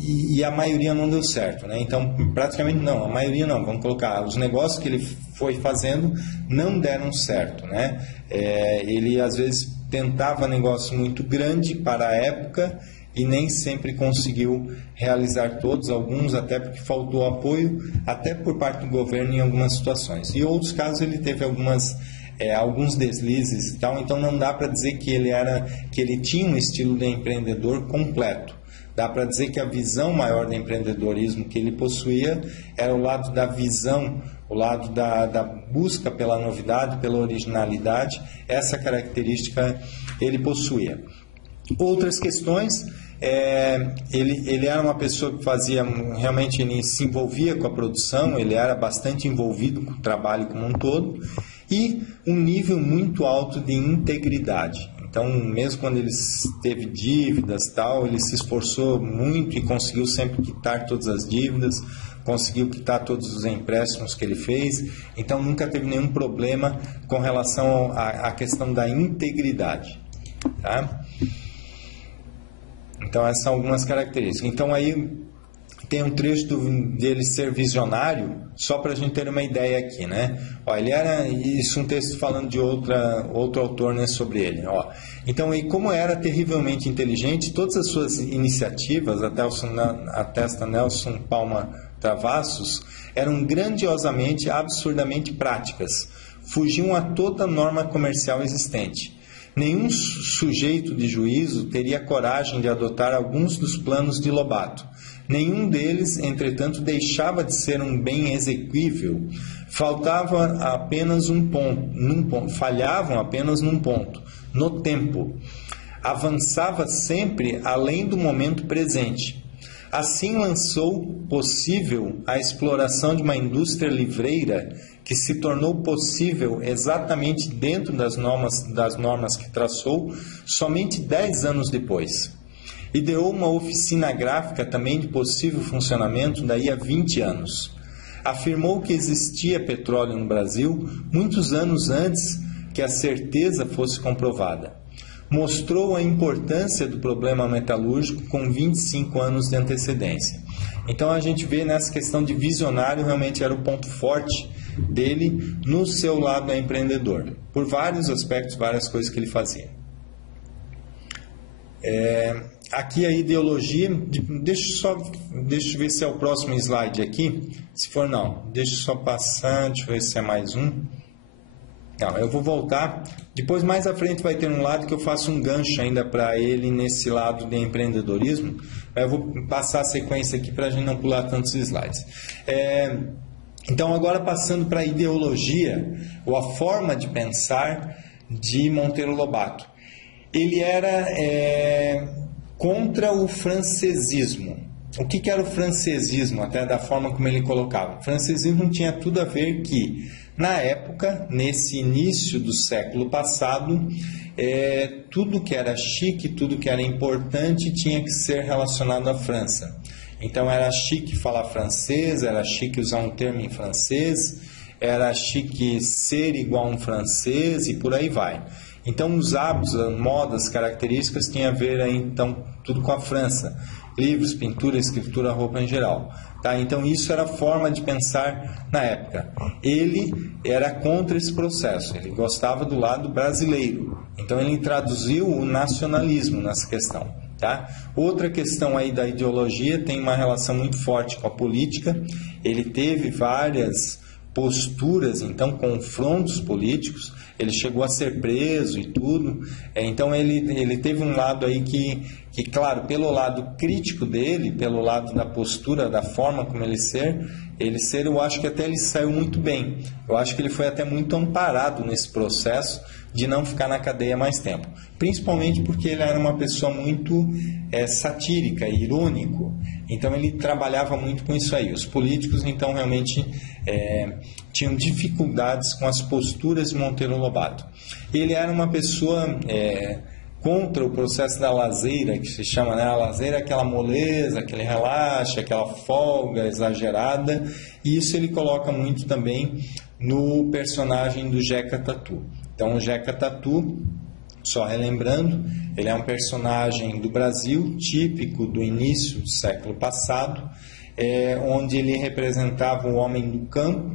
e a maioria não deu certo, né? Então praticamente não, a maioria não, vamos colocar, os negócios que ele foi fazendo não deram certo, né? Ele às vezes tentava negócio muito grande para a época, e nem sempre conseguiu realizar todos, alguns até porque faltou apoio, até por parte do governo em algumas situações. E em outros casos ele teve alguns deslizes e tal, então não dá para dizer que ele tinha um estilo de empreendedor completo. Dá para dizer que a visão maior do empreendedorismo que ele possuía era o lado da visão, o lado da busca pela novidade, pela originalidade, essa característica ele possuía. Outras questões, ele era uma pessoa que realmente ele se envolvia com a produção, ele era bastante envolvido com o trabalho como um todo, e um nível muito alto de integridade. Então, mesmo quando ele teve dívidas tal, ele se esforçou muito e conseguiu sempre quitar todas as dívidas, conseguiu quitar todos os empréstimos que ele fez, então nunca teve nenhum problema com relação à questão da integridade, tá? Então essas são algumas características. Então aí tem um trecho dele ser visionário, só para a gente ter uma ideia aqui, né? Ele era, isso é um texto falando de outro autor, né, sobre ele. Então, e como era terrivelmente inteligente, todas as suas iniciativas, atesta Nelson Palma Travassos, eram grandiosamente, absurdamente práticas, fugiam a toda norma comercial existente. Nenhum sujeito de juízo teria coragem de adotar alguns dos planos de Lobato. Nenhum deles, entretanto, deixava de ser um bem exequível. Falhavam apenas num ponto, no tempo. Avançava sempre além do momento presente. Assim lançou possível a exploração de uma indústria livreira que se tornou possível exatamente dentro das normas que traçou, somente 10 anos depois. Ideou uma oficina gráfica também de possível funcionamento daí a 20 anos. Afirmou que existia petróleo no Brasil muitos anos antes que a certeza fosse comprovada. Mostrou a importância do problema metalúrgico com 25 anos de antecedência. Então a gente vê nessa questão de visionário, realmente era o ponto forte dele no seu lado empreendedor, por vários aspectos, várias coisas que ele fazia. Aqui a ideologia, deixa eu ver se é o próximo slide aqui, se for não, deixa eu só passar, deixa eu ver se é mais um. Não, eu vou voltar, depois mais à frente vai ter um lado que eu faço um gancho ainda para ele nesse lado de empreendedorismo, mas eu vou passar a sequência aqui para a gente não pular tantos slides. Então agora passando para a ideologia, ou a forma de pensar de Monteiro Lobato. Ele era contra o francesismo. O que era o francesismo, até da forma como ele colocava? O francesismo tinha tudo a ver que Na época, nesse início do século passado, tudo que era chique, tudo que era importante tinha que ser relacionado à França. Então era chique falar francês, era chique usar um termo em francês, era chique ser igual a um francês e por aí vai. Então os hábitos, as modas, características tinham a ver aí, então tudo com a França. Livros, pintura, escritura, roupa em geral. Tá? Então isso era a forma de pensar na época. Ele era contra esse processo, ele gostava do lado brasileiro. Então ele traduziu o nacionalismo nessa questão. Tá? Outra questão aí da ideologia tem uma relação muito forte com a política. Ele teve várias posturas, então confrontos políticos, ele chegou a ser preso e tudo, então ele teve um lado aí que, claro, pelo lado crítico dele, pelo lado da postura, da forma como ele ser, eu acho que até ele saiu muito bem, eu acho que ele foi até muito amparado nesse processo de não ficar na cadeia mais tempo, principalmente porque ele era uma pessoa muito satírica, irônico, então ele trabalhava muito com isso aí. Os políticos então realmente tinham dificuldades com as posturas de Monteiro Lobato. Ele era uma pessoa contra o processo da lazeira, que se chama, né? A lazeira é aquela moleza, aquele relaxa, aquela folga exagerada, e isso ele coloca muito também no personagem do Jeca Tatu. Então o Jeca Tatu, só relembrando, ele é um personagem do Brasil, típico do início do século passado, onde ele representava o homem do campo,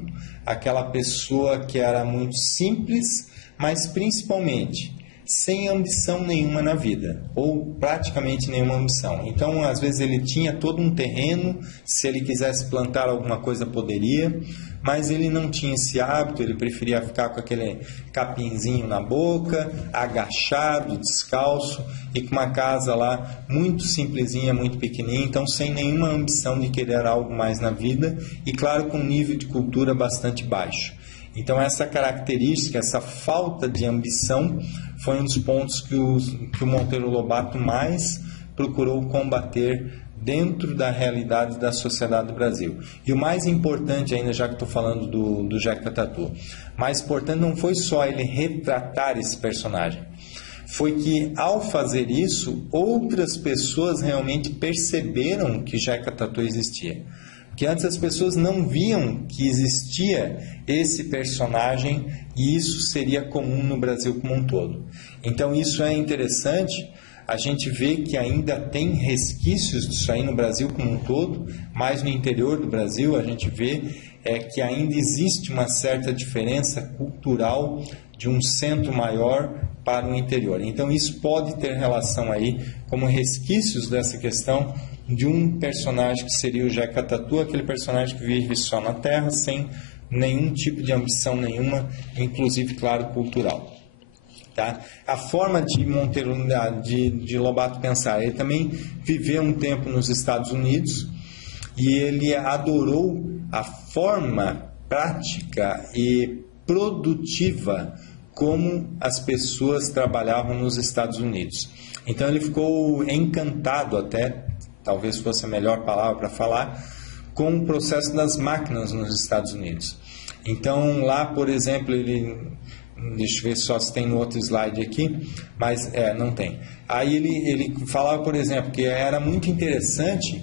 aquela pessoa que era muito simples, mas principalmente sem ambição nenhuma na vida, ou praticamente nenhuma ambição. Então, às vezes ele tinha todo um terreno, se ele quisesse plantar alguma coisa poderia, mas ele não tinha esse hábito, ele preferia ficar com aquele capinzinho na boca, agachado, descalço, e com uma casa lá muito simplesinha, muito pequenininha, então sem nenhuma ambição de querer algo mais na vida, e claro, com um nível de cultura bastante baixo. Então essa característica, essa falta de ambição, foi um dos pontos que o Monteiro Lobato mais procurou combater dentro da realidade da sociedade do Brasil. E o mais importante ainda, já que estou falando do Jeca Tatu, mais importante não foi só ele retratar esse personagem, foi que ao fazer isso, outras pessoas realmente perceberam que Jeca Tatu existia. Porque antes as pessoas não viam que existia esse personagem e isso seria comum no Brasil como um todo. Então isso é interessante, a gente vê que ainda tem resquícios disso aí no Brasil como um todo, mas no interior do Brasil a gente vê que ainda existe uma certa diferença cultural de um centro maior para o interior. Então isso pode ter relação aí como resquícios dessa questão de um personagem que seria o Jeca Tatu, aquele personagem que vive só na terra, sem nenhum tipo de ambição nenhuma, inclusive, claro, cultural. Tá? A forma de Monteiro, de Lobato pensar, ele também viveu um tempo nos Estados Unidos e ele adorou a forma prática e produtiva como as pessoas trabalhavam nos Estados Unidos. Então ele ficou encantado até, talvez fosse a melhor palavra para falar, com o processo das máquinas nos Estados Unidos. Então lá, por exemplo, deixa eu ver só se tem no outro slide aqui, mas não tem. Aí ele falava, por exemplo, que era muito interessante,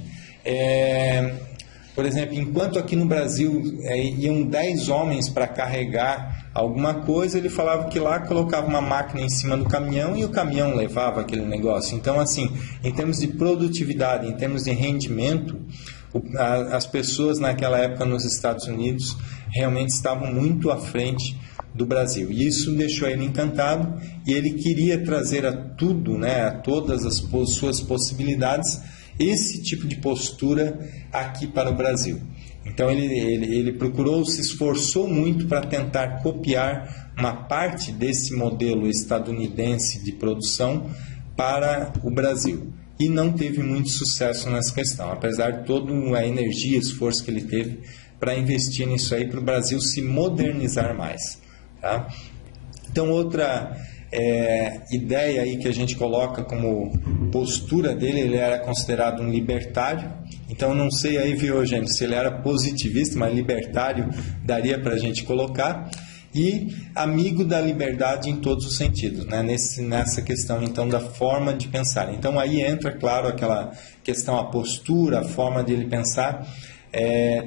por exemplo, enquanto aqui no Brasil iam 10 homens para carregar alguma coisa, ele falava que lá colocava uma máquina em cima do caminhão e o caminhão levava aquele negócio. Então, assim, em termos de produtividade, em termos de rendimento, as pessoas naquela época nos Estados Unidos realmente estavam muito à frente do Brasil. E isso deixou ele encantado e ele queria trazer a tudo, né, a todas as suas possibilidades, esse tipo de postura aqui para o Brasil. Então ele procurou, se esforçou muito para tentar copiar uma parte desse modelo estadunidense de produção para o Brasil. E não teve muito sucesso nessa questão, apesar de toda a energia, esforço que ele teve para investir nisso aí, para o Brasil se modernizar mais. Tá? Então outra ideia aí que a gente coloca como postura dele, ele era considerado um libertário, Então, não sei aí, viu, Eugênio, se ele era positivista, mas libertário daria para a gente colocar. E amigo da liberdade em todos os sentidos, né? Nessa questão, então, da forma de pensar. Então, aí entra, claro, aquela questão, a postura, a forma de ele pensar,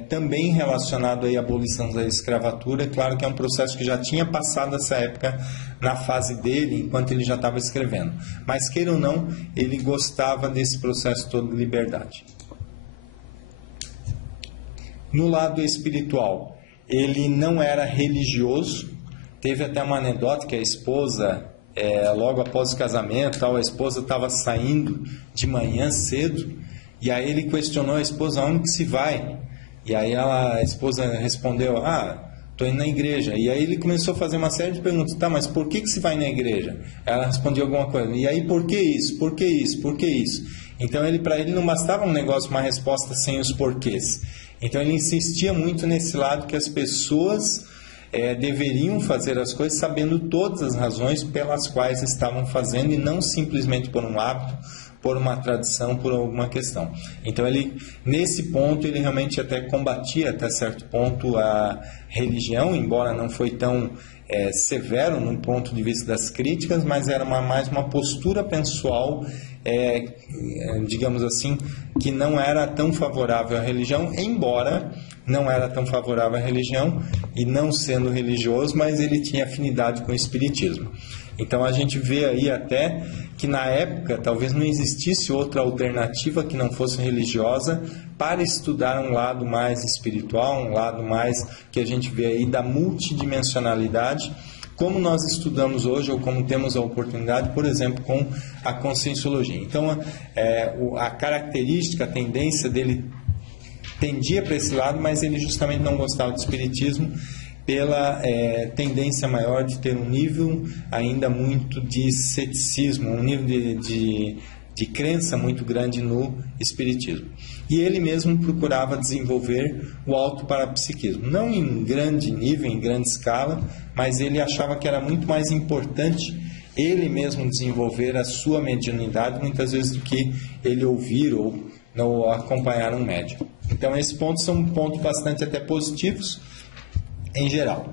também relacionado aí à abolição da escravatura. Claro que é um processo que já tinha passado essa época na fase dele, enquanto ele já estava escrevendo. Mas, queira ou não, ele gostava desse processo todo de liberdade. No lado espiritual, ele não era religioso. Teve até uma anedota que a esposa, logo após o casamento, a esposa estava saindo de manhã cedo, e aí ele questionou a esposa: onde que se vai? E aí a esposa respondeu: estou indo na igreja. E aí ele começou a fazer uma série de perguntas: tá, mas por que se vai na igreja? Ela respondeu alguma coisa: e aí por que isso? Por que isso? Por que isso? Então para ele não bastava um negócio, uma resposta sem os porquês. Então ele insistia muito nesse lado que as pessoas deveriam fazer as coisas sabendo todas as razões pelas quais estavam fazendo, e não simplesmente por um hábito, por uma tradição, por alguma questão. Então nesse ponto ele realmente até combatia até certo ponto a religião, embora não foi tão severo no ponto de vista das críticas, mas era mais uma postura pessoal, digamos assim, que não era tão favorável à religião, embora não era tão favorável à religião e não sendo religioso, mas ele tinha afinidade com o espiritismo. Então a gente vê aí até que na época talvez não existisse outra alternativa que não fosse religiosa para estudar um lado mais espiritual, um lado mais que a gente vê aí da multidimensionalidade, como nós estudamos hoje, ou como temos a oportunidade, por exemplo, com a conscienciologia. Então, a característica, a tendência dele tendia para esse lado, mas ele justamente não gostava do espiritismo pela tendência maior de ter um nível ainda muito de ceticismo, um nível de crença muito grande no espiritismo. E ele mesmo procurava desenvolver o autoparapsiquismo, não em grande nível, em grande escala, mas ele achava que era muito mais importante ele mesmo desenvolver a sua mediunidade, muitas vezes, do que ele ouvir ou acompanhar um médium. Então, esses pontos são pontos bastante até positivos, em geral.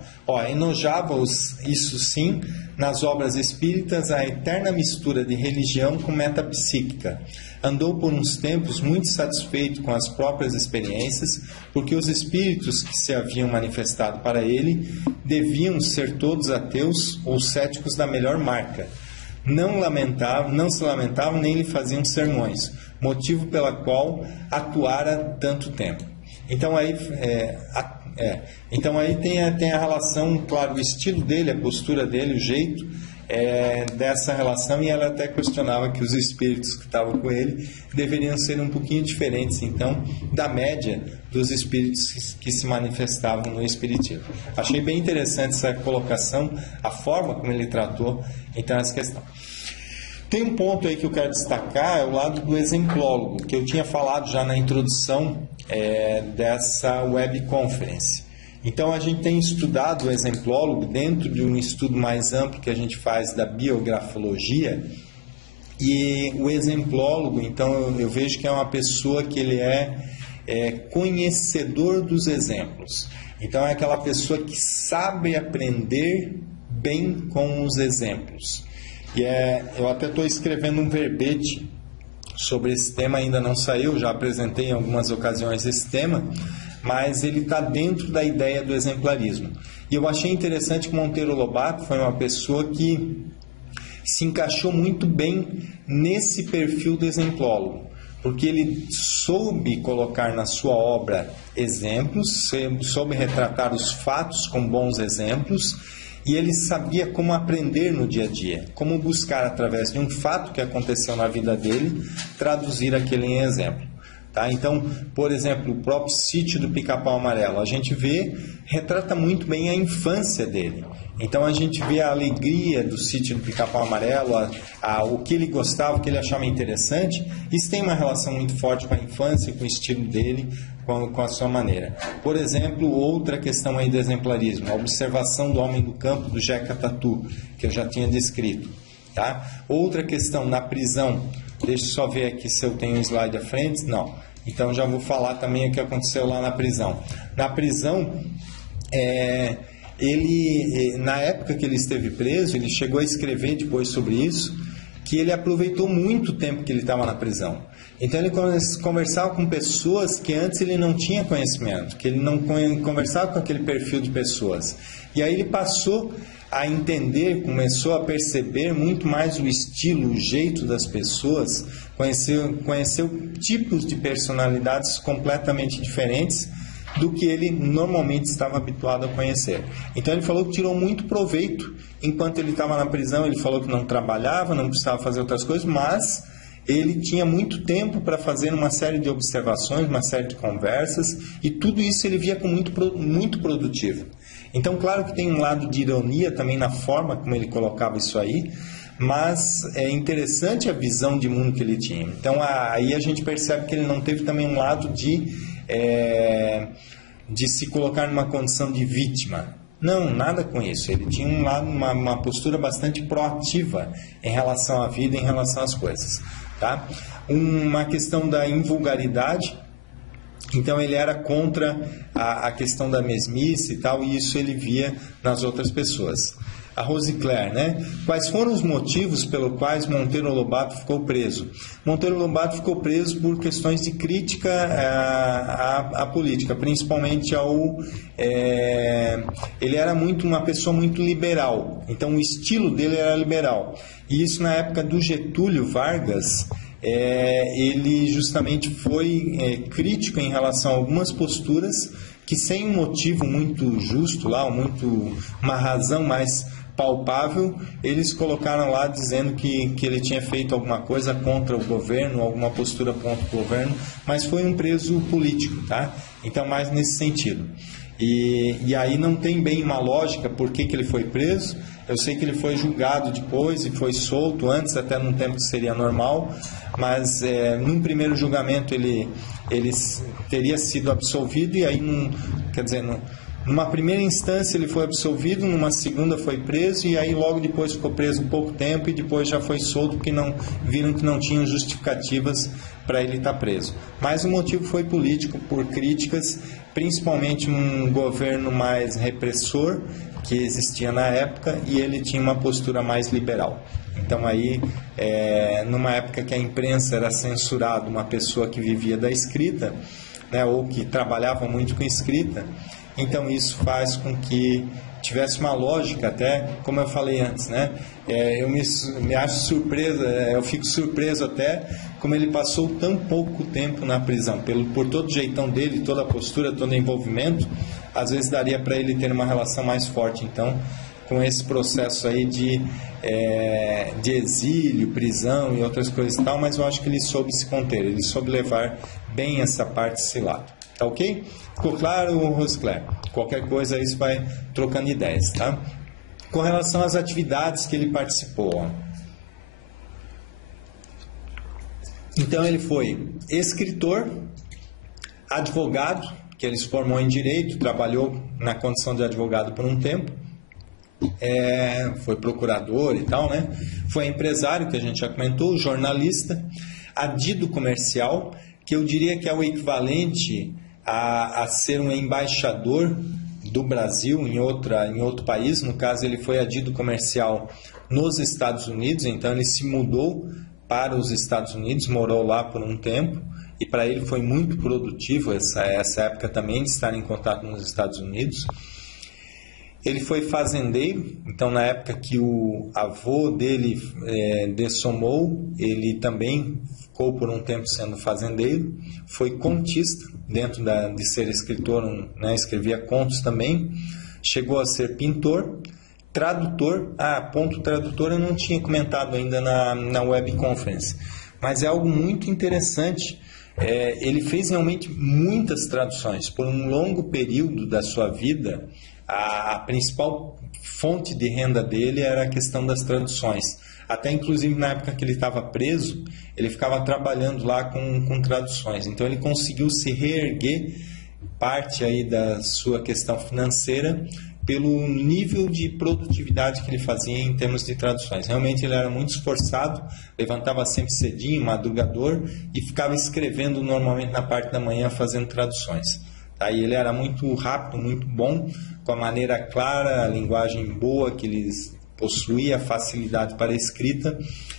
Enojava-os, isso sim, nas obras espíritas, a eterna mistura de religião com metapsíquica. Andou por uns tempos muito satisfeito com as próprias experiências, porque os espíritos que se haviam manifestado para ele deviam ser todos ateus ou céticos da melhor marca. Não se lamentavam nem lhe faziam sermões, motivo pela qual atuara tanto tempo. Então aí tem a relação, claro, o estilo dele, a postura dele, o jeito dessa relação, e ela até questionava que os espíritos que estavam com ele deveriam ser um pouquinho diferentes, então, da média dos espíritos que se manifestavam no espiritismo. Achei bem interessante essa colocação, a forma como ele tratou, então, essa questão. Tem um ponto aí que eu quero destacar, é o lado do exemplólogo, que eu tinha falado já na introdução dessa webconference. Então, a gente tem estudado o exemplólogo dentro de um estudo mais amplo que a gente faz da biografologia, e o exemplólogo, então, eu vejo que é uma pessoa que ele é conhecedor dos exemplos. Então, é aquela pessoa que sabe aprender bem com os exemplos. E eu até estou escrevendo um verbete sobre esse tema, ainda não saiu, já apresentei em algumas ocasiões esse tema, mas ele está dentro da ideia do exemplarismo. E eu achei interessante que Monteiro Lobato foi uma pessoa que se encaixou muito bem nesse perfil do exemplólogo, porque ele soube colocar na sua obra exemplos, soube retratar os fatos com bons exemplos, e ele sabia como aprender no dia a dia, como buscar, através de um fato que aconteceu na vida dele, traduzir aquele em exemplo. Tá? Então, por exemplo, o próprio Sítio do Pica-Pau Amarelo, a gente retrata muito bem a infância dele. Então, a gente vê a alegria do Sítio do Pica-Pau Amarelo, o que ele gostava, o que ele achava interessante. Isso tem uma relação muito forte com a infância, com o estilo dele, com a sua maneira. Por exemplo, outra questão aí do exemplarismo, a observação do homem do campo do Jeca Tatu, que eu já tinha descrito. Tá? Outra questão, na prisão, deixa eu só ver aqui se eu tenho um slide à frente. Não. Então já vou falar também o que aconteceu lá na prisão. Na prisão, ele, na época que ele esteve preso, ele chegou a escrever depois sobre isso, que ele aproveitou muito o tempo que ele estava na prisão. Então ele conversava com pessoas que antes ele não tinha conhecimento, que ele não conversava com aquele perfil de pessoas. E aí ele passou a entender, começou a perceber muito mais o estilo, o jeito das pessoas, conheceu tipos de personalidades completamente diferentes do que ele normalmente estava habituado a conhecer. Então ele falou que tirou muito proveito enquanto ele estava na prisão. Ele falou que não trabalhava, não precisava fazer outras coisas, mas ele tinha muito tempo para fazer uma série de observações, uma série de conversas, e tudo isso ele via como muito produtivo. Então, claro que tem um lado de ironia também na forma como ele colocava isso aí, mas é interessante a visão de mundo que ele tinha. Então, aí a gente percebe que ele não teve também um lado de se colocar numa condição de vítima. Não, nada com isso. Ele tinha um lado, uma postura bastante proativa em relação à vida, em relação às coisas. Tá? Uma questão da invulgaridade. Então ele era contra a questão da mesmice e tal, e isso ele via nas outras pessoas. A Rose Claire, né? Quais foram os motivos pelos quais Monteiro Lobato ficou preso? Monteiro Lobato ficou preso por questões de crítica à política, principalmente ele era uma pessoa muito liberal, então o estilo dele era liberal. E isso na época do Getúlio Vargas, ele justamente foi crítico em relação a algumas posturas que, sem um motivo muito justo lá, uma razão mais palpável, eles colocaram lá dizendo que ele tinha feito alguma coisa contra o governo, alguma postura contra o governo, mas foi um preso político, tá? Então, mais nesse sentido. E aí não tem bem uma lógica por que ele foi preso. Eu sei que ele foi julgado depois e foi solto, antes até num tempo que seria normal, mas num primeiro julgamento ele teria sido absolvido, e aí, numa primeira instância ele foi absolvido, numa segunda foi preso, e aí logo depois ficou preso um pouco tempo e depois já foi solto porque viram que não tinham justificativas para ele estar preso. Mas o motivo foi político, por críticas, principalmente um governo mais repressor que existia na época, e ele tinha uma postura mais liberal. Então aí, numa época que a imprensa era censurada, uma pessoa que vivia da escrita, né, ou que trabalhava muito com escrita, então isso faz com que tivesse uma lógica, até como eu falei antes, né? Eu me acho surpresa, eu fico surpreso até como ele passou tão pouco tempo na prisão, por todo o jeitão dele, toda a postura, todo o envolvimento. Às vezes daria para ele ter uma relação mais forte, então, com esse processo aí de exílio, prisão e outras coisas e tal, mas eu acho que ele soube se conter, ele soube levar bem essa parte, esse lado. Tá ok? Ficou claro, Rose Claire? Qualquer coisa aí você vai trocando ideias, tá? Com relação às atividades que ele participou, ó. Então ele foi escritor, advogado, que ele se formou em Direito, trabalhou na condição de advogado por um tempo, foi procurador e tal, né? Foi empresário, que a gente já comentou, jornalista, adido comercial, que eu diria que é o equivalente a ser um embaixador do Brasil em outro país. No caso, ele foi adido comercial nos Estados Unidos, então ele se mudou para os Estados Unidos, morou lá por um tempo, e para ele foi muito produtivo essa época também de estar em contato nos Estados Unidos. Ele foi fazendeiro, então na época que o avô dele dessomou, ele também ficou por um tempo sendo fazendeiro. Foi contista, dentro de ser escritor, né, escrevia contos também. Chegou a ser pintor, tradutor. Ponto tradutor eu não tinha comentado ainda na web conference, mas é algo muito interessante. Ele fez realmente muitas traduções. Por um longo período da sua vida, a principal fonte de renda dele era a questão das traduções. Até inclusive na época que ele estava preso, ele ficava trabalhando lá com traduções. Então ele conseguiu se reerguer parte aí da sua questão financeira pelo nível de produtividade que ele fazia em termos de traduções. Realmente ele era muito esforçado, levantava sempre cedinho, madrugador, e ficava escrevendo normalmente na parte da manhã, fazendo traduções. Tá? E ele era muito rápido, muito bom, com a maneira clara, a linguagem boa que ele possuía, a facilidade para a escrita.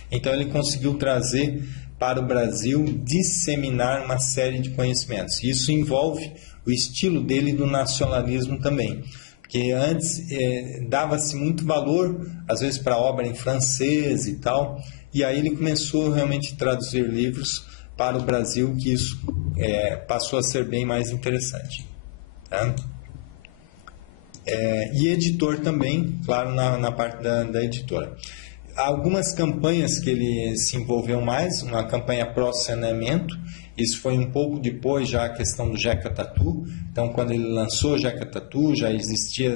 Então ele conseguiu trazer para o Brasil, disseminar uma série de conhecimentos. Isso envolve o estilo dele do nacionalismo também. Porque antes dava-se muito valor, às vezes, para a obra em francês e tal, e aí ele começou realmente a traduzir livros para o Brasil, que isso passou a ser bem mais interessante. Tá? E editor também, claro, na parte da editora. Algumas campanhas que ele se envolveu mais, uma campanha pró-saneamento, isso foi um pouco depois já a questão do Jeca Tatu. Então, quando ele lançou o Jeca Tatu, já existia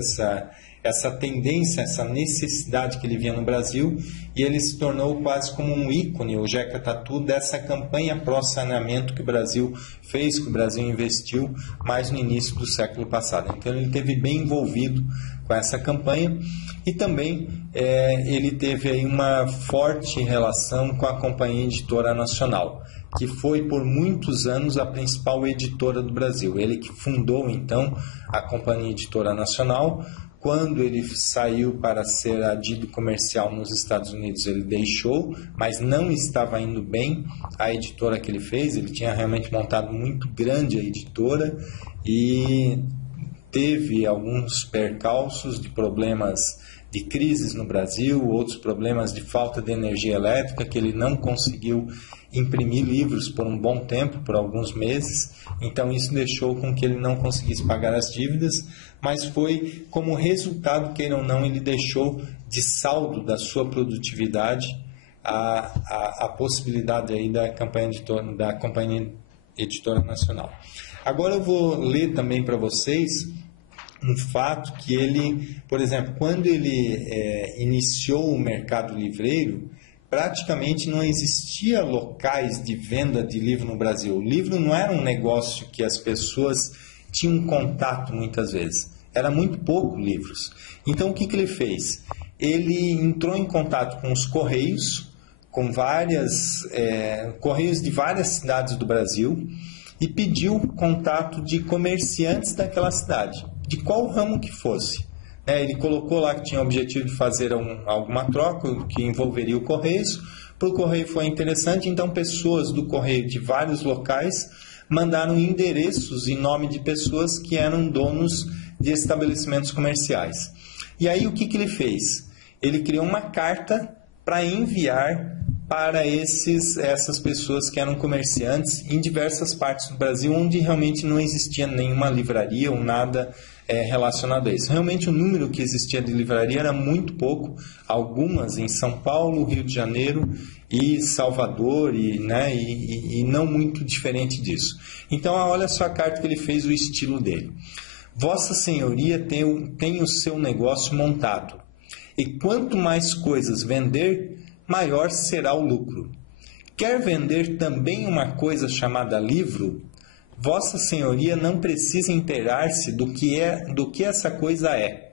essa tendência, essa necessidade que ele via no Brasil, e ele se tornou quase como um ícone, o Jeca Tatu, dessa campanha pró-saneamento que o Brasil fez, que o Brasil investiu mais no início do século passado. Então, ele esteve bem envolvido com essa campanha, e também ele teve aí uma forte relação com a Companhia Editora Nacional, que foi por muitos anos a principal editora do Brasil. Ele que fundou então a Companhia Editora Nacional. Quando ele saiu para ser adido comercial nos Estados Unidos, ele deixou, mas não estava indo bem a editora que ele fez. Ele tinha realmente montado muito grande a editora e teve alguns percalços de problemas de crises no Brasil, outros problemas de falta de energia elétrica, que ele não conseguiu imprimir livros por um bom tempo, por alguns meses. Então isso deixou com que ele não conseguisse pagar as dívidas, mas foi como resultado, queira ou não, ele deixou de saldo da sua produtividade a possibilidade aí da Companhia Editora Nacional. Agora eu vou ler também para vocês um fato que ele, por exemplo, quando ele iniciou o mercado livreiro, praticamente não existia locais de venda de livro no Brasil. O livro não era um negócio que as pessoas tinham contato muitas vezes. Era muito pouco livros. Então, o que ele fez? Ele entrou em contato com os Correios, com Correios de várias cidades do Brasil, e pediu contato de comerciantes daquela cidade, de qual ramo que fosse. Ele colocou lá que tinha o objetivo de fazer alguma troca que envolveria o Correios. Para o Correio foi interessante, então pessoas do Correio de vários locais mandaram endereços em nome de pessoas que eram donos de estabelecimentos comerciais. E aí o que ele fez? Ele criou uma carta para enviar para essas pessoas que eram comerciantes em diversas partes do Brasil, onde realmente não existia nenhuma livraria ou nada relacionado a isso. Realmente o número que existia de livraria era muito pouco, algumas em São Paulo, Rio de Janeiro e Salvador, e não muito diferente disso. Então, olha só a carta que ele fez, o estilo dele. Vossa Senhoria tem o seu negócio montado, e quanto mais coisas vender, maior será o lucro. Quer vender também uma coisa chamada livro? Vossa Senhoria não precisa inteirar-se do que essa coisa é.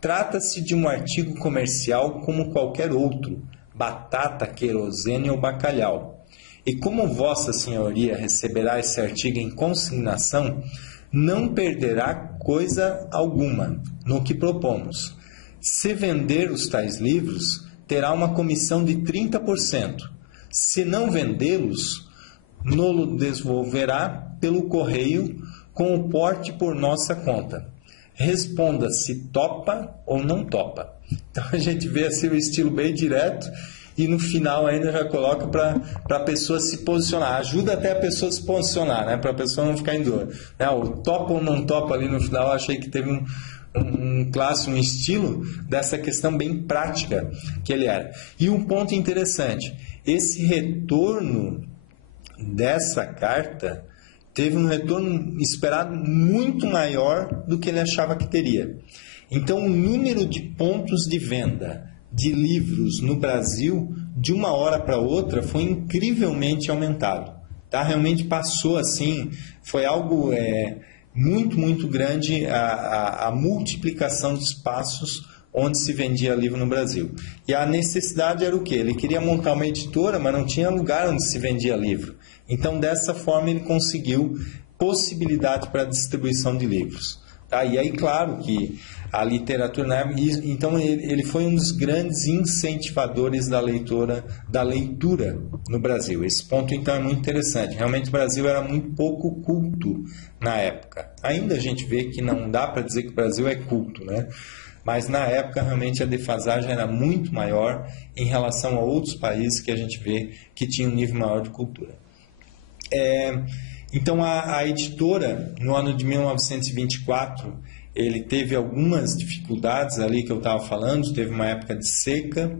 Trata-se de um artigo comercial como qualquer outro, batata, querosene ou bacalhau. E como Vossa Senhoria receberá esse artigo em consignação, não perderá coisa alguma no que propomos. Se vender os tais livros, terá uma comissão de 30%. Se não vendê-los, nolo devolverá pelo correio com o porte por nossa conta. Responda se topa ou não topa. Então a gente vê assim o estilo bem direto e no final ainda já coloca para a pessoa se posicionar. Ajuda até a pessoa se posicionar, né? Para a pessoa não ficar em dúvida. O topa ou não topa ali no final, eu achei que teve um estilo dessa questão bem prática que ele era. E um ponto interessante, esse retorno dessa carta teve um retorno esperado muito maior do que ele achava que teria. Então, o número de pontos de venda de livros no Brasil, de uma hora para outra, foi incrivelmente aumentado. Tá? Realmente passou assim, foi algo muito grande a multiplicação de espaços onde se vendia livro no Brasil. E a necessidade era o quê? Ele queria montar uma editora, mas não tinha lugar onde se vendia livro. Então, dessa forma, ele conseguiu possibilidade para a distribuição de livros. Tá? E aí, claro que a literatura, né? Então ele foi um dos grandes incentivadores da leitura no Brasil. Esse ponto, então, é muito interessante. Realmente, o Brasil era muito pouco culto na época. Ainda a gente vê que não dá para dizer que o Brasil é culto, né? Mas na época, realmente, a defasagem era muito maior em relação a outros países que a gente vê que tinham um nível maior de cultura. Então, a editora, no ano de 1924, ele teve algumas dificuldades ali que eu estava falando, teve uma época de seca,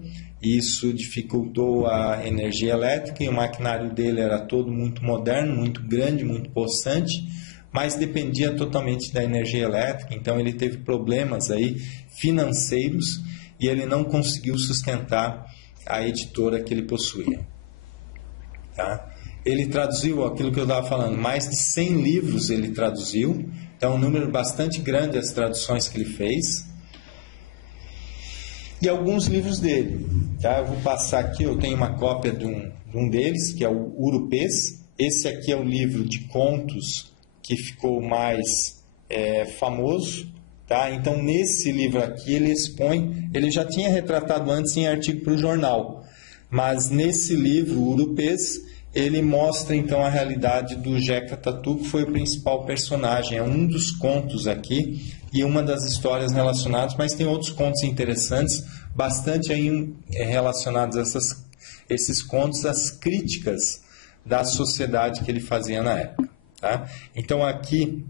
e isso dificultou a energia elétrica, e o maquinário dele era todo muito moderno, muito grande, muito possante, mas dependia totalmente da energia elétrica, então ele teve problemas aí financeiros, e ele não conseguiu sustentar a editora que ele possuía. Tá? Ele traduziu aquilo que eu estava falando, mais de 100 livros ele traduziu, então um número bastante grande as traduções que ele fez. E alguns livros dele. Tá? Eu vou passar aqui, eu tenho uma cópia de um deles, que é o Urupês. Esse aqui é o livro de contos que ficou mais famoso. Tá? Então, nesse livro aqui, ele expõe, ele já tinha retratado antes em artigo para o jornal, mas nesse livro, Urupês, ele mostra então a realidade do Jeca Tatu, que foi o principal personagem. É um dos contos aqui e uma das histórias relacionadas, mas tem outros contos interessantes, bastante aí relacionados a esses contos, às críticas da sociedade que ele fazia na época. Tá? Então aqui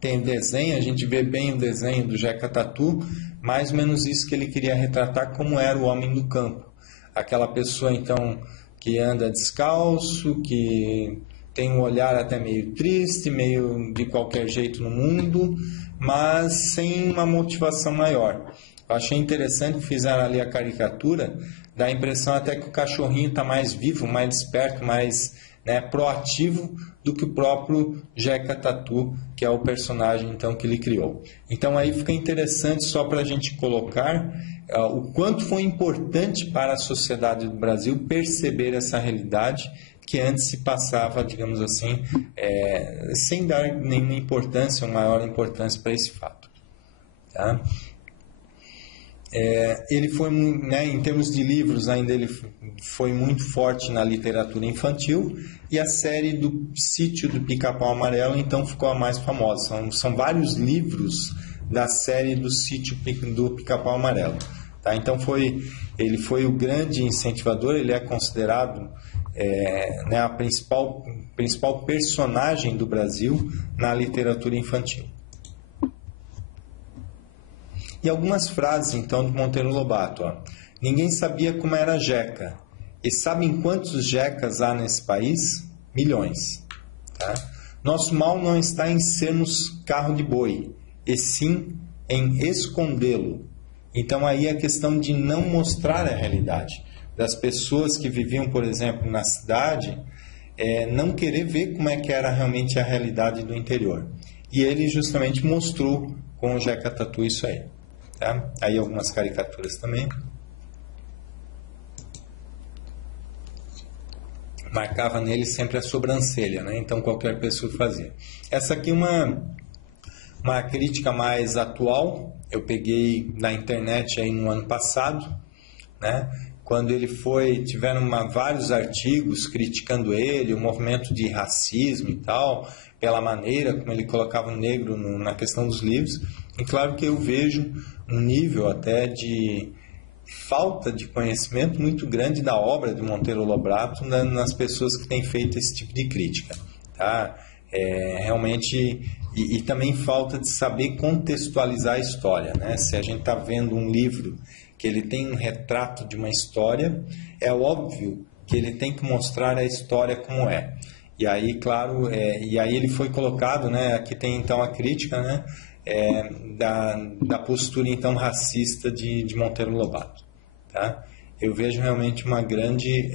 tem o desenho, a gente vê bem o desenho do Jeca Tatu, mais ou menos isso que ele queria retratar, como era o homem do campo. Aquela pessoa então que anda descalço, que tem um olhar até meio triste, meio de qualquer jeito no mundo, mas sem uma motivação maior. Eu achei interessante que fizeram ali a caricatura, dá a impressão até que o cachorrinho está mais vivo, mais desperto, mais proativo do que o próprio Jeca Tatu, que é o personagem então que ele criou. Então aí fica interessante só para a gente colocar o quanto foi importante para a sociedade do Brasil perceber essa realidade que antes se passava, digamos assim, sem dar nenhuma importância, ou maior importância para esse fato. Tá? Ele foi, em termos de livros, ainda ele foi muito forte na literatura infantil, e a série do Sítio do Pica-Pau Amarelo então ficou a mais famosa. São vários livros da série do Sítio do Pica-Pau Amarelo. Tá? Então ele foi o grande incentivador, ele é considerado a principal personagem do Brasil na literatura infantil. E algumas frases então de Monteiro Lobato. Ninguém sabia como era Jeca. E sabem quantos Jecas há nesse país? Milhões. Tá? Nosso mal não está em sermos carro de boi, e sim em escondê-lo. Então aí a questão de não mostrar a realidade das pessoas que viviam, por exemplo, na cidade, não querer ver como é que era realmente a realidade do interior. E ele justamente mostrou com o Jeca Tatu isso aí. Tá? Aí algumas caricaturas também. Marcava nele sempre a sobrancelha, né? Então qualquer pessoa fazia. Essa aqui é uma crítica mais atual, eu peguei na internet aí no ano passado, né? Quando ele tiveram vários artigos criticando ele, o movimento de racismo e tal, pela maneira como ele colocava o negro na questão dos livros. E claro que eu vejo um nível até de falta de conhecimento muito grande da obra de Monteiro Lobato nas pessoas que têm feito esse tipo de crítica. Tá? Realmente, e também falta de saber contextualizar a história. Né? Se a gente está vendo um livro que ele tem um retrato de uma história, é óbvio que ele tem que mostrar a história como é. E aí, claro, e aí ele foi colocado, né? Aqui tem então a crítica, né? Da postura então racista de Monteiro Lobato. Tá? Eu vejo realmente uma grande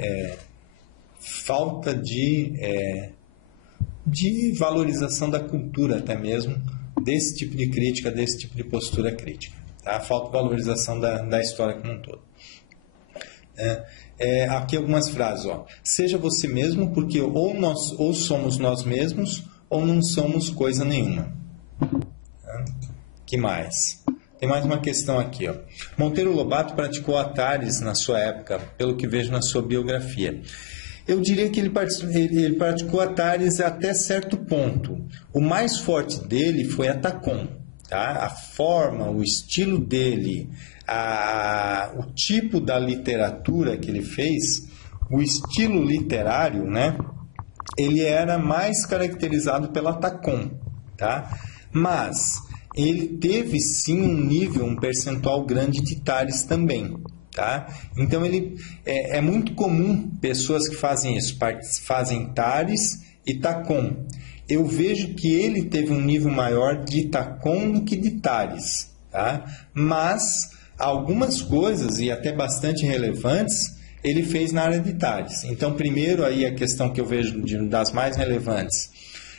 falta de de valorização da cultura até mesmo, desse tipo de crítica, desse tipo de postura crítica. Tá? Falta valorização da história como um todo. Aqui algumas frases. Ó. Seja você mesmo, porque ou somos nós mesmos, ou não somos coisa nenhuma. Que mais? Tem mais uma questão aqui. Ó. Monteiro Lobato praticou atares na sua época, pelo que vejo na sua biografia. Eu diria que ele praticou atares até certo ponto. O mais forte dele foi a Tacon. Tá? A forma, o estilo dele, o tipo da literatura que ele fez, o estilo literário, né? Ele era mais caracterizado pela Tacon. Tá? Mas ele teve sim um percentual grande de tares também. Tá? Então é muito comum pessoas que fazem isso, fazem tares e Tacon. Eu vejo que ele teve um nível maior de Tacon do que de tares, tá? Mas algumas coisas, e até bastante relevantes, ele fez na área de tares. Então, primeiro aí a questão que eu vejo das mais relevantes,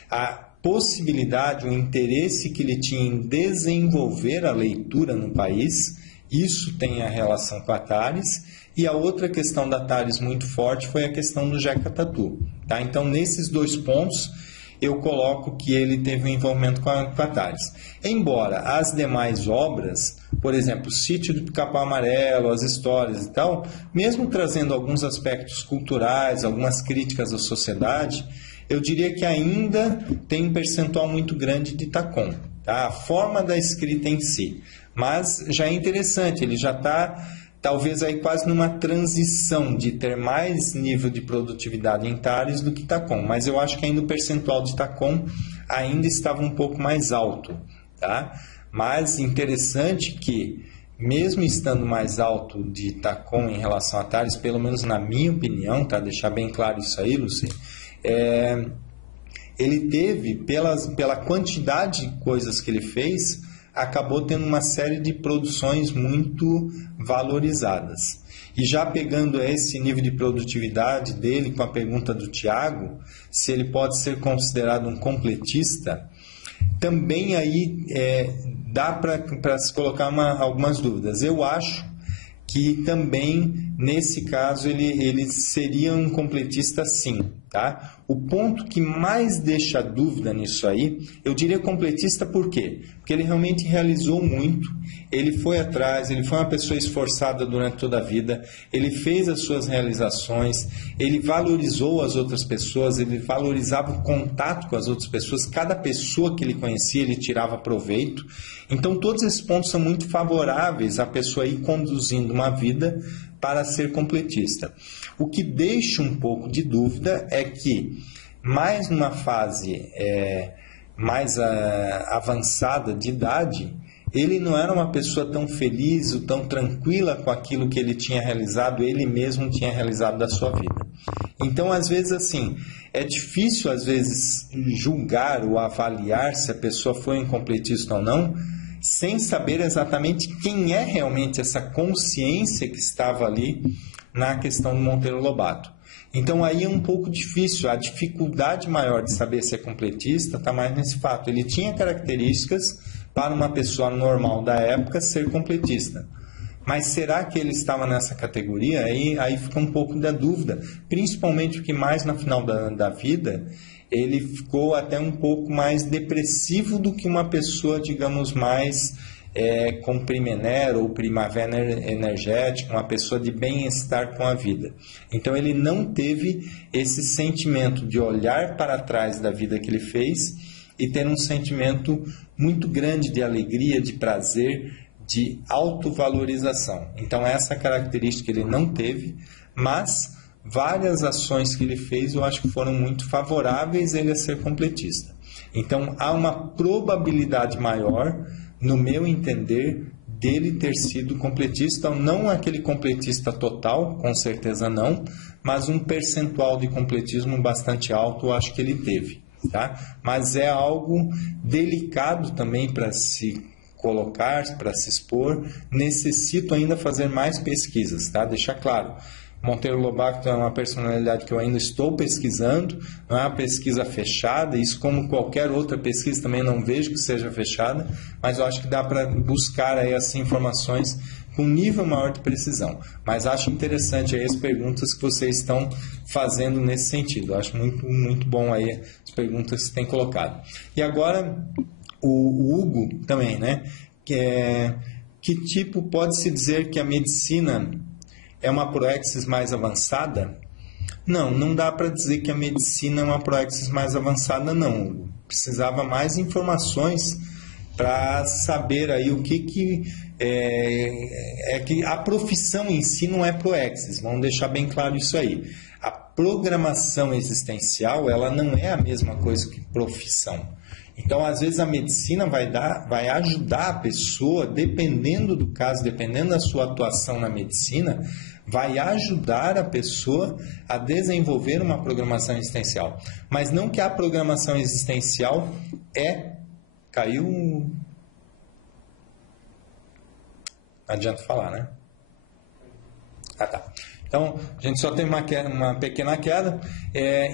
a possibilidade, o interesse que ele tinha em desenvolver a leitura no país. Isso tem a relação com a tares. E a outra questão da tares muito forte foi a questão do Jeca Tatu. Tá? Então, nesses dois pontos, eu coloco que ele teve um envolvimento com a tares. Embora as demais obras, por exemplo, o Sítio do Pica-Pau Amarelo, as histórias e tal, mesmo trazendo alguns aspectos culturais, algumas críticas à sociedade, eu diria que ainda tem um percentual muito grande de Tacon. Tá? A forma da escrita em si. Mas já é interessante, ele já está talvez aí quase numa transição de ter mais nível de produtividade em tares do que Tacon. Mas eu acho que ainda o percentual de Tacon ainda estava um pouco mais alto. Tá? Mas interessante que, mesmo estando mais alto de Tacon em relação a tares, pelo menos na minha opinião, tá? Deixar bem claro isso aí, Luci, ele teve, pela quantidade de coisas que ele fez, acabou tendo uma série de produções muito valorizadas. E já pegando esse nível de produtividade dele com a pergunta do Tiago, se ele pode ser considerado um completista, também aí dá para se colocar algumas dúvidas. Eu acho que também, nesse caso, ele seria um completista sim. Tá? O ponto que mais deixa dúvida nisso aí, eu diria completista por quê? Porque ele realmente realizou muito, ele foi atrás, ele foi uma pessoa esforçada durante toda a vida, ele fez as suas realizações, ele valorizou as outras pessoas, ele valorizava o contato com as outras pessoas, cada pessoa que ele conhecia ele tirava proveito. Então todos esses pontos são muito favoráveis à pessoa ir conduzindo uma vida para ser completista. O que deixa um pouco de dúvida é que, mais numa fase mais avançada de idade, ele não era uma pessoa tão feliz ou tão tranquila com aquilo que ele tinha realizado, ele mesmo tinha realizado da sua vida. Então, às vezes, assim, é difícil, às vezes, julgar ou avaliar se a pessoa foi um completista ou não, sem saber exatamente quem é realmente essa consciência que estava ali na questão do Monteiro Lobato. Então aí é um pouco difícil, a dificuldade maior de saber se é completista está mais nesse fato. Ele tinha características para uma pessoa normal da época ser completista. Mas será que ele estava nessa categoria? Aí fica um pouco da dúvida, principalmente porque mais no final da vida ele ficou até um pouco mais depressivo do que uma pessoa, digamos, mais com primener ou primavera energética, uma pessoa de bem-estar com a vida. Então ele não teve esse sentimento de olhar para trás da vida que ele fez e ter um sentimento muito grande de alegria, de prazer, de autovalorização. Então essa característica ele não teve, mas várias ações que ele fez eu acho que foram muito favoráveis a ele a ser completista. Então há uma probabilidade maior, no meu entender, dele ter sido completista, não aquele completista total, com certeza não, mas um percentual de completismo bastante alto eu acho que ele teve. Tá? Mas é algo delicado também para se colocar, para se expor, necessito ainda fazer mais pesquisas, tá? Deixar claro. Monteiro Lobato é uma personalidade que eu ainda estou pesquisando, não é uma pesquisa fechada, isso como qualquer outra pesquisa também não vejo que seja fechada, mas eu acho que dá para buscar aí as informações com um nível maior de precisão. Mas acho interessante aí as perguntas que vocês estão fazendo nesse sentido. Eu acho muito, muito bom aí as perguntas que têm colocado. E agora, o Hugo também, né? Que tipo pode-se dizer que a medicina é uma proexis mais avançada? Não dá para dizer que a medicina é uma proexis mais avançada, não. Precisava mais informações para saber aí o que que a profissão em si não é proexis. Vamos deixar bem claro isso aí. A programação existencial, ela não é a mesma coisa que profissão. Então, às vezes, a medicina vai ajudar a pessoa, dependendo do caso, dependendo da sua atuação na medicina, vai ajudar a pessoa a desenvolver uma programação existencial. Mas não que a programação existencial Caiu... Não adianta falar, né? Tá. Então, a gente só tem uma pequena queda.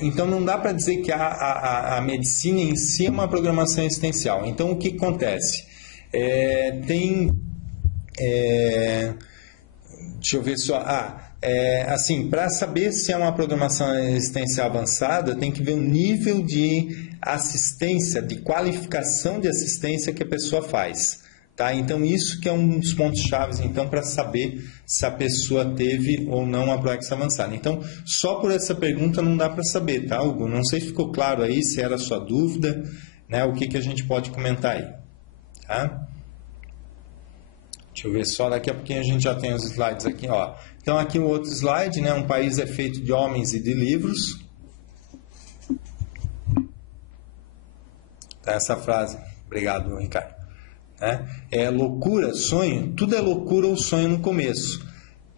Então, não dá para dizer que a medicina em si é uma programação existencial. Então, o que acontece? Deixa eu ver só. Assim, para saber se é uma programação existencial avançada, tem que ver o nível de assistência, de qualificação de assistência que a pessoa faz. Tá? Então, isso que é um dos pontos chaves então, para saber se a pessoa teve ou não uma proexis avançada. Então, só por essa pergunta não dá para saber, tá, Hugo? Não sei se ficou claro aí, se era a sua dúvida, né? O que a gente pode comentar aí. Tá? Deixa eu ver só, daqui a pouquinho a gente já tem os slides aqui. Ó. Então, aqui o outro slide, né? Um país é feito de homens e de livros. Tá, essa frase. Obrigado, Ricardo. É loucura, sonho, tudo é loucura ou sonho no começo.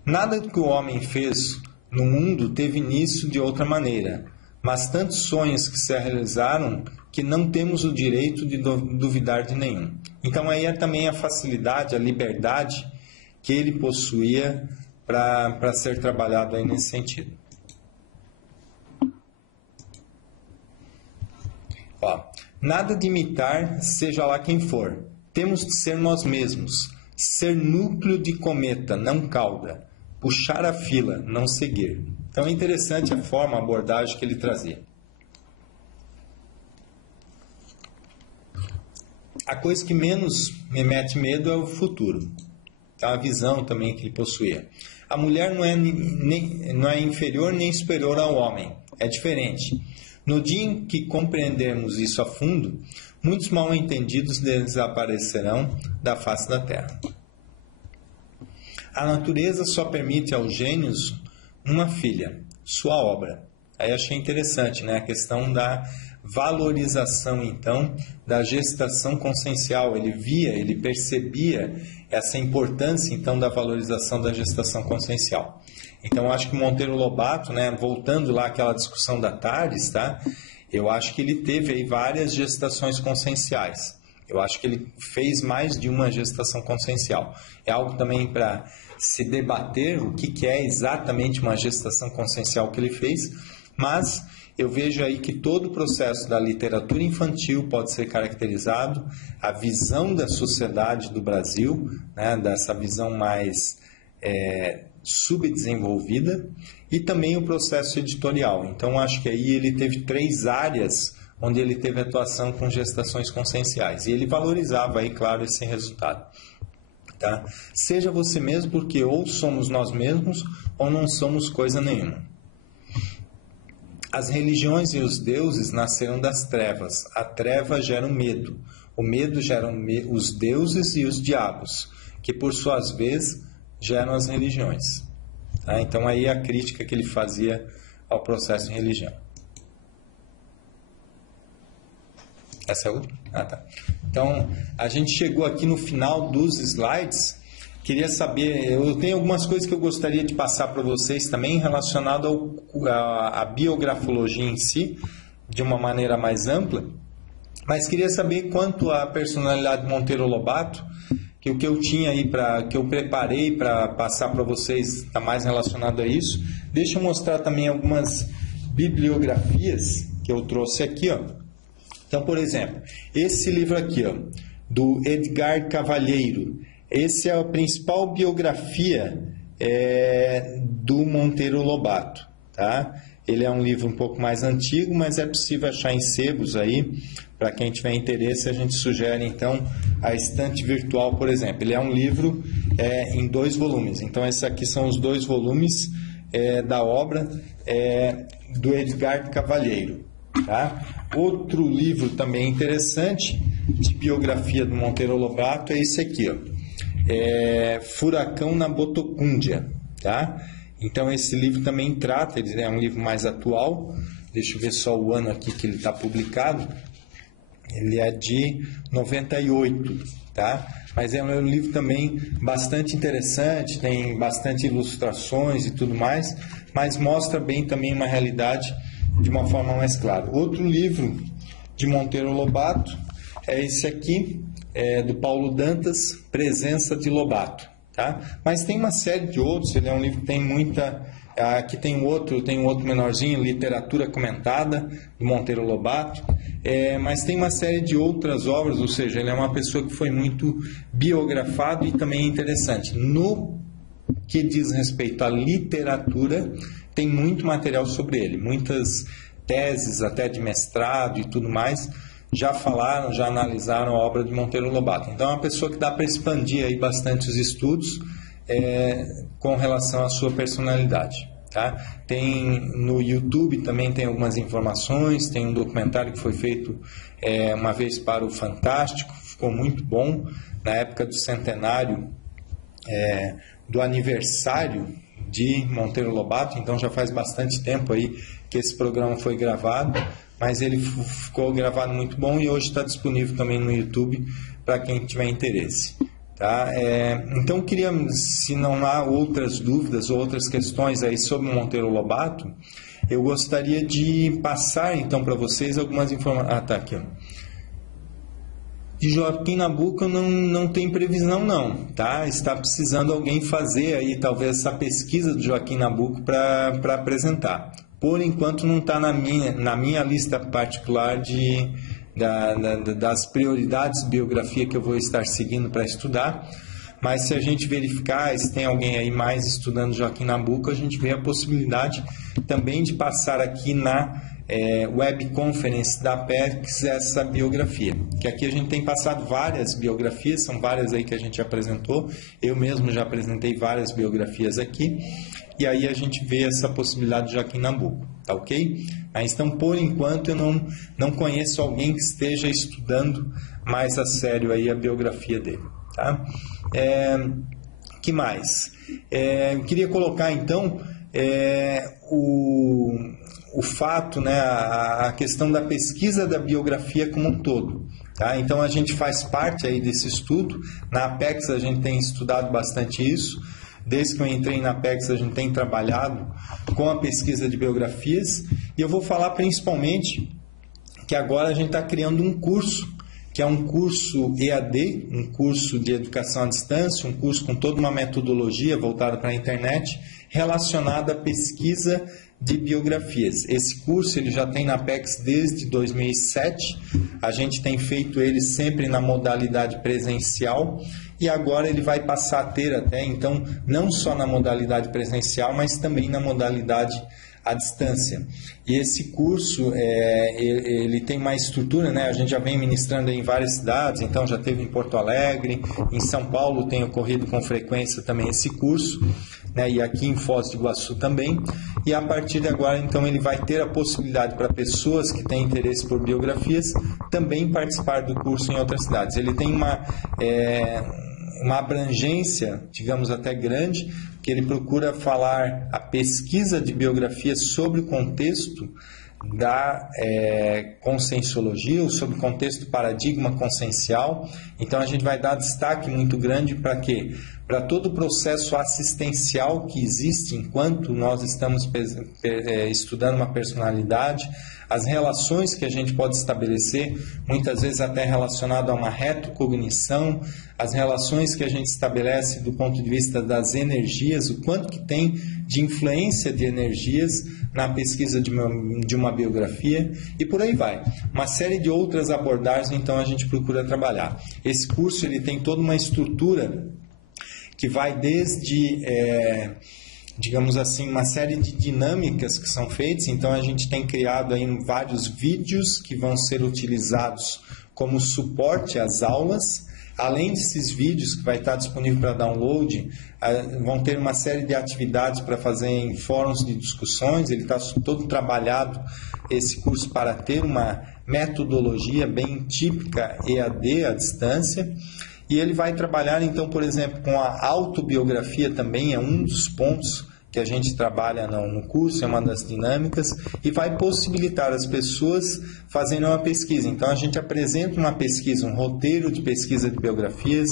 Nada que o homem fez no mundo teve início de outra maneira, mas tantos sonhos que se realizaram que não temos o direito de duvidar de nenhum. Então aí é também a facilidade, a liberdade que ele possuía para ser trabalhado aí nesse sentido. Ó, nada de imitar, seja lá quem for. Temos de ser nós mesmos, ser núcleo de cometa, não cauda, puxar a fila, não seguir. Então é interessante a forma, a abordagem que ele trazia. A coisa que menos me mete medo é o futuro. Então, a visão também que ele possuía. A mulher não é inferior nem superior ao homem, é diferente. No dia em que compreendermos isso a fundo, muitos mal-entendidos desaparecerão da face da terra. A natureza só permite aos gênios uma filha, sua obra. Aí achei interessante, né? A questão da valorização, então, da gestação consciencial. Ele via, ele percebia essa importância, então, da valorização da gestação consciencial. Então, acho que Monteiro Lobato, né, voltando lá àquela discussão da Tales, tá? Eu acho que ele teve aí várias gestações conscienciais. Eu acho que ele fez mais de uma gestação consciencial. É algo também para se debater o que é exatamente uma gestação consciencial que ele fez, mas eu vejo aí que todo o processo da literatura infantil pode ser caracterizado, a visão da sociedade do Brasil, né, dessa visão mais subdesenvolvida, e também o processo editorial. Então, acho que aí ele teve 3 áreas onde ele teve atuação com gestações conscienciais. E ele valorizava aí, claro, esse resultado. Tá? Seja você mesmo, porque ou somos nós mesmos ou não somos coisa nenhuma. As religiões e os deuses nasceram das trevas. A treva gera o medo gera os deuses e os diabos, que por suas vezes geram as religiões. Tá? Então aí a crítica que ele fazia ao processo de religião. Essa é outra? Tá. Então, a gente chegou aqui no final dos slides. Queria saber, eu tenho algumas coisas que eu gostaria de passar para vocês também relacionado à biografologia em si, de uma maneira mais ampla. Mas queria saber quanto à personalidade de Monteiro Lobato, que o que eu tinha aí, que eu preparei para passar para vocês está mais relacionado a isso. Deixa eu mostrar também algumas bibliografias que eu trouxe aqui, ó. Então, por exemplo, esse livro aqui, ó, do Edgar Cavalheiro, esse é a principal biografia do Monteiro Lobato, tá? Ele é um livro um pouco mais antigo, mas é possível achar em sebos aí. Para quem tiver interesse, a gente sugere, então, a Estante Virtual, por exemplo. Ele é um livro em 2 volumes. Então, esses aqui são os 2 volumes da obra do Edgar Cavalheiro. Tá? Outro livro também interessante de biografia do Monteiro Lobato é esse aqui, ó. Furacão na Botocúndia. Tá? Então, esse livro também trata, ele é um livro mais atual. Deixa eu ver só o ano aqui que ele está publicado. Ele é de 98, tá? Mas é um livro também bastante interessante, tem bastante ilustrações e tudo mais, mas mostra bem também uma realidade de uma forma mais clara. Outro livro de Monteiro Lobato é esse aqui, do Paulo Dantas, Presença de Lobato, tá? Mas tem uma série de outros, ele é um livro que tem muita... Aqui tem um outro menorzinho, Literatura Comentada, do Monteiro Lobato. Mas tem uma série de outras obras, ou seja, ele é uma pessoa que foi muito biografado e também é interessante. No que diz respeito à literatura, tem muito material sobre ele, muitas teses até de mestrado e tudo mais, já falaram, já analisaram a obra de Monteiro Lobato. Então é uma pessoa que dá para expandir aí bastante os estudos com relação à sua personalidade. Tá? Tem no YouTube também tem algumas informações, tem um documentário que foi feito uma vez para o Fantástico, ficou muito bom, na época do centenário do aniversário de Monteiro Lobato, então já faz bastante tempo aí que esse programa foi gravado, mas ele ficou gravado muito bom e hoje está disponível também no YouTube para quem tiver interesse. Tá? Então, queria, se não há outras dúvidas ou outras questões aí sobre o Monteiro Lobato, eu gostaria de passar então para vocês algumas informações. Tá aqui, ó. De Joaquim Nabuco não tem previsão não, tá? Está precisando alguém fazer aí talvez essa pesquisa do Joaquim Nabuco para apresentar. Por enquanto não está na minha lista particular das prioridades de biografia que eu vou estar seguindo para estudar, mas se a gente verificar, se tem alguém aí mais estudando Joaquim Nabuco, a gente vê a possibilidade também de passar aqui na web conference da Apex essa biografia, que aqui a gente tem passado várias biografias, são várias aí que a gente apresentou, eu mesmo já apresentei várias biografias aqui, e aí a gente vê essa possibilidade de Joaquim Nabuco, tá ok? Mas então, por enquanto, eu não conheço alguém que esteja estudando mais a sério aí a biografia dele, tá? Que mais? Eu queria colocar, então, o fato, né, a questão da pesquisa da biografia como um todo. Tá? Então, a gente faz parte aí desse estudo. Na Apex, a gente tem estudado bastante isso. Desde que eu entrei na Apex, a gente tem trabalhado com a pesquisa de biografias. E eu vou falar principalmente que agora a gente está criando um curso, que é um curso EAD, um curso de educação à distância, um curso com toda uma metodologia voltada para a internet, relacionada à pesquisa de biografias. Esse curso ele já tem na Apex desde 2007, a gente tem feito ele sempre na modalidade presencial e agora ele vai passar a ter até, então, não só na modalidade presencial, mas também na modalidade à distância. E esse curso, ele tem uma estrutura, né? A gente já vem ministrando em várias cidades, então já teve em Porto Alegre, em São Paulo tem ocorrido com frequência também esse curso, né? E aqui em Foz do Iguaçu também. E a partir de agora, então, ele vai ter a possibilidade para pessoas que têm interesse por biografias também participar do curso em outras cidades. Ele tem uma abrangência, digamos, até grande, que ele procura falar a pesquisa de biografias sobre o contexto da conscienciologia, ou sobre o contexto do paradigma consciencial. Então, a gente vai dar destaque muito grande para quê? para todo o processo assistencial que existe enquanto nós estamos estudando uma personalidade, as relações que a gente pode estabelecer, muitas vezes até relacionado a uma retrocognição, as relações que a gente estabelece do ponto de vista das energias, o quanto que tem de influência de energias na pesquisa de uma biografia e por aí vai. Uma série de outras abordagens, então, a gente procura trabalhar. Esse curso ele tem toda uma estrutura que vai desde, digamos assim, uma série de dinâmicas que são feitas. Então, a gente tem criado aí vários vídeos que vão ser utilizados como suporte às aulas. Além desses vídeos que vai estar disponível para download, vão ter uma série de atividades para fazer em fóruns de discussões. Ele está todo trabalhado, esse curso, para ter uma metodologia bem típica EAD à distância. E ele vai trabalhar, então, por exemplo, com a autobiografia também, é um dos pontos que a gente trabalha no curso, é uma das dinâmicas, e vai possibilitar as pessoas fazendo uma pesquisa. Então, a gente apresenta uma pesquisa, um roteiro de pesquisa de biografias,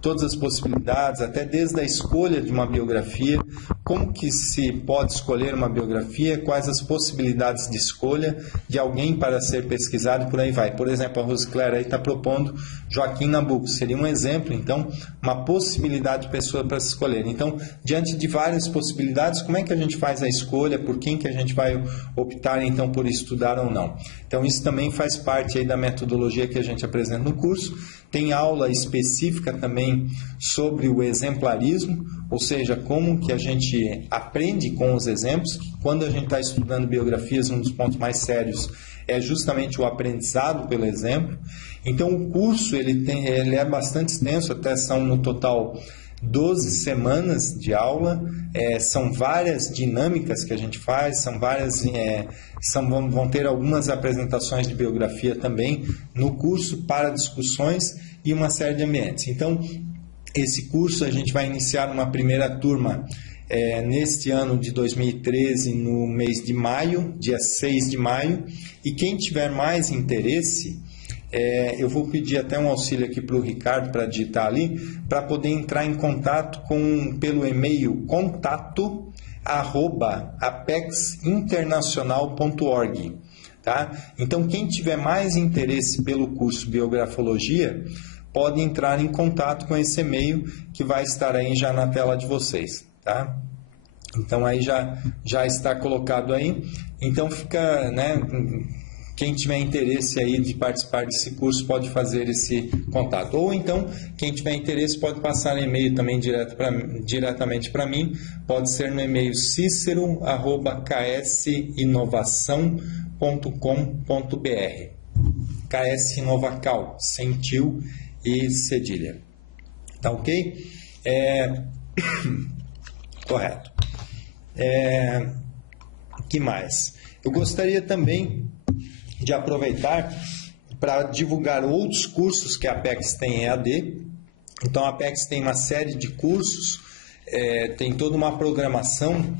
todas as possibilidades, até desde a escolha de uma biografia, como que se pode escolher uma biografia, quais as possibilidades de escolha de alguém para ser pesquisado e por aí vai. Por exemplo, a Rosicléia aí está propondo Joaquim Nabuco, seria um exemplo, então, uma possibilidade de pessoa para se escolher. Então, diante de várias possibilidades, como é que a gente faz a escolha, por quem que a gente vai optar, então, por estudar ou não? Então, isso também faz parte aí da metodologia que a gente apresenta no curso. Tem aula específica também sobre o exemplarismo, ou seja, como que a gente aprende com os exemplos. Quando a gente está estudando biografias, um dos pontos mais sérios é justamente o aprendizado pelo exemplo. Então, o curso ele é bastante extenso, até são no total 12 semanas de aula, são várias dinâmicas que a gente faz, vão ter algumas apresentações de biografia também no curso para discussões e uma série de ambientes. Então, esse curso a gente vai iniciar uma primeira turma neste ano de 2013, no mês de maio, dia 6 de maio, e quem tiver mais interesse, eu vou pedir até um auxílio aqui para o Ricardo para digitar ali, para poder entrar em contato pelo e-mail contato@apexinternacional.org. Tá? Então, quem tiver mais interesse pelo curso Biografologia, pode entrar em contato com esse e-mail que vai estar aí já na tela de vocês. Tá? Então, aí já está colocado aí. Então, fica, né? Quem tiver interesse aí de participar desse curso pode fazer esse contato. Ou então, quem tiver interesse pode passar e-mail também diretamente para mim. Pode ser no e-mail cicero@ksinovação.com.br. KS Inovacal, sem tio e cedilha. Tá ok? Correto. Que mais? Eu gostaria também de aproveitar para divulgar outros cursos que a Apex tem EAD. Então, a Apex tem uma série de cursos, tem toda uma programação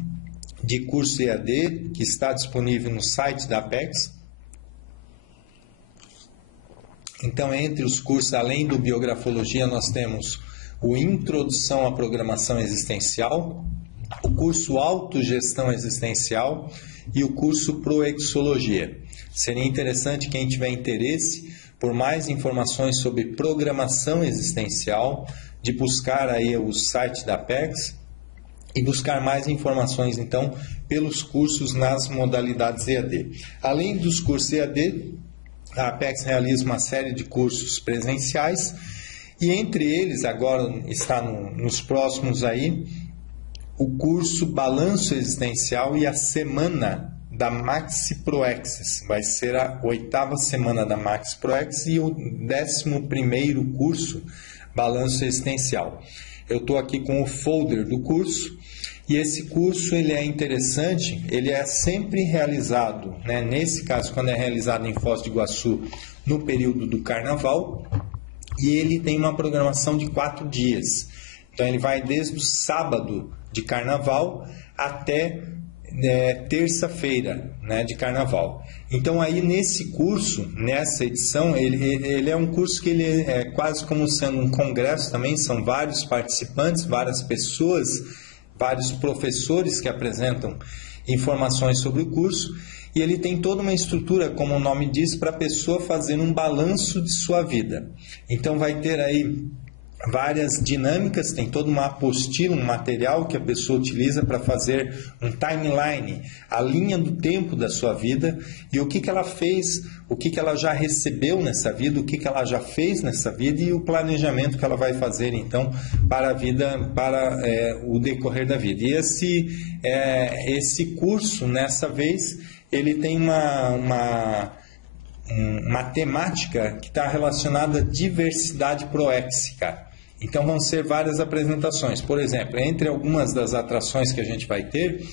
de curso EAD que está disponível no site da Apex. Então, entre os cursos, além do Biografologia, nós temos o Introdução à Programação Existencial, o curso Autogestão Existencial e o curso Proexologia. Seria interessante, quem tiver interesse por mais informações sobre programação existencial, de buscar aí o site da Apex e buscar mais informações, então, pelos cursos nas modalidades EAD. Além dos cursos EAD, a Apex realiza uma série de cursos presenciais e entre eles, agora está nos próximos aí, o curso Balanço Existencial e a Semana da Maxi Proexis. Vai ser a 8ª semana da Maxi Proexis e o 11º curso Balanço Existencial. Eu estou aqui com o folder do curso e esse curso ele é interessante, ele é sempre realizado, né? Nesse caso, quando é realizado em Foz do Iguaçu, no período do Carnaval, e ele tem uma programação de 4 dias. Então ele vai desde o sábado de Carnaval até terça-feira, né, de carnaval. Então aí nesse curso, nessa edição, ele é um curso que ele é quase como sendo um congresso também, são vários participantes, várias pessoas, vários professores que apresentam informações sobre o curso, e ele tem toda uma estrutura, como o nome diz, para a pessoa fazer um balanço de sua vida. Então vai ter aí várias dinâmicas, tem toda uma apostila, um material que a pessoa utiliza para fazer um timeline, a linha do tempo da sua vida e o que ela fez, o que ela já recebeu nessa vida, o que ela já fez nessa vida e o planejamento que ela vai fazer então para a vida, para o decorrer da vida. E esse curso, nessa vez, ele tem uma temática que está relacionada à diversidade proéxica. Então vão ser várias apresentações. Por exemplo, entre algumas das atrações que a gente vai ter,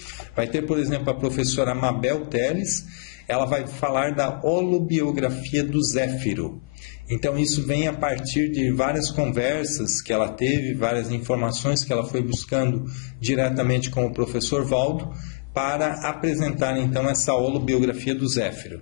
por exemplo, a professora Mabel Teles, ela vai falar da holobiografia do Zéfiro. Então isso vem a partir de várias conversas que ela teve, várias informações que ela foi buscando diretamente com o professor Valdo, para apresentar então essa holobiografia do Zéfiro.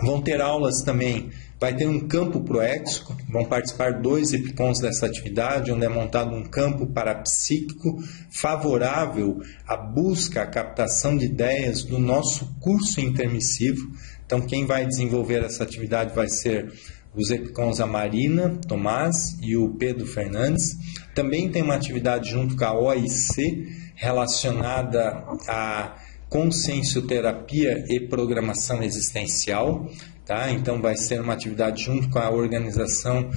Vão ter aulas também, vai ter um campo proéxico, vão participar 2 EPICONs dessa atividade, onde é montado um campo parapsíquico favorável à busca, à captação de ideias do nosso curso intermissivo. Então quem vai desenvolver essa atividade vai ser os EPICONs a Marina Tomás e o Pedro Fernandes. Também tem uma atividade junto com a OIC relacionada a consciencioterapia e programação existencial, tá? Então vai ser uma atividade junto com a Organização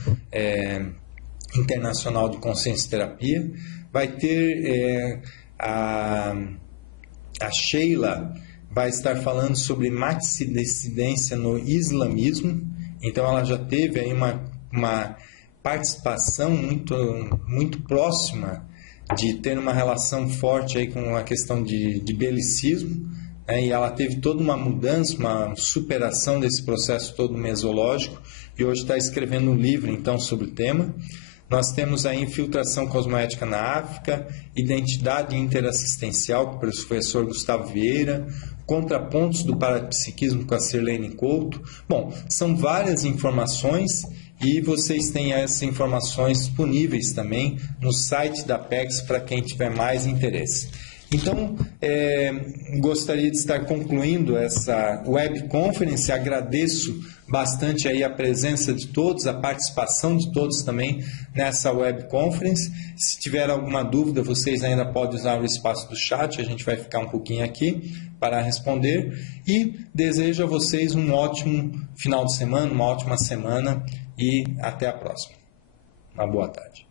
Internacional de Consciencioterapia. Vai ter a Sheila vai estar falando sobre maxidescendência no islamismo. Então ela já teve aí uma participação muito próxima de ter uma relação forte aí com a questão de belicismo, né? E ela teve toda uma mudança, uma superação desse processo todo mesológico, e hoje está escrevendo um livro então sobre o tema. Nós temos a infiltração cosmoética na África, identidade interassistencial com o professor Gustavo Vieira, contrapontos do parapsiquismo com a Sirlene Couto. Bom, são várias informações e vocês têm essas informações disponíveis também no site da Apex para quem tiver mais interesse. Então, gostaria de estar concluindo essa web conference. Agradeço bastante aí a presença de todos, a participação de todos também nessa web conference. Se tiver alguma dúvida, vocês ainda podem usar o espaço do chat, a gente vai ficar um pouquinho aqui para responder. E desejo a vocês um ótimo final de semana, uma ótima semana e até a próxima. Uma boa tarde.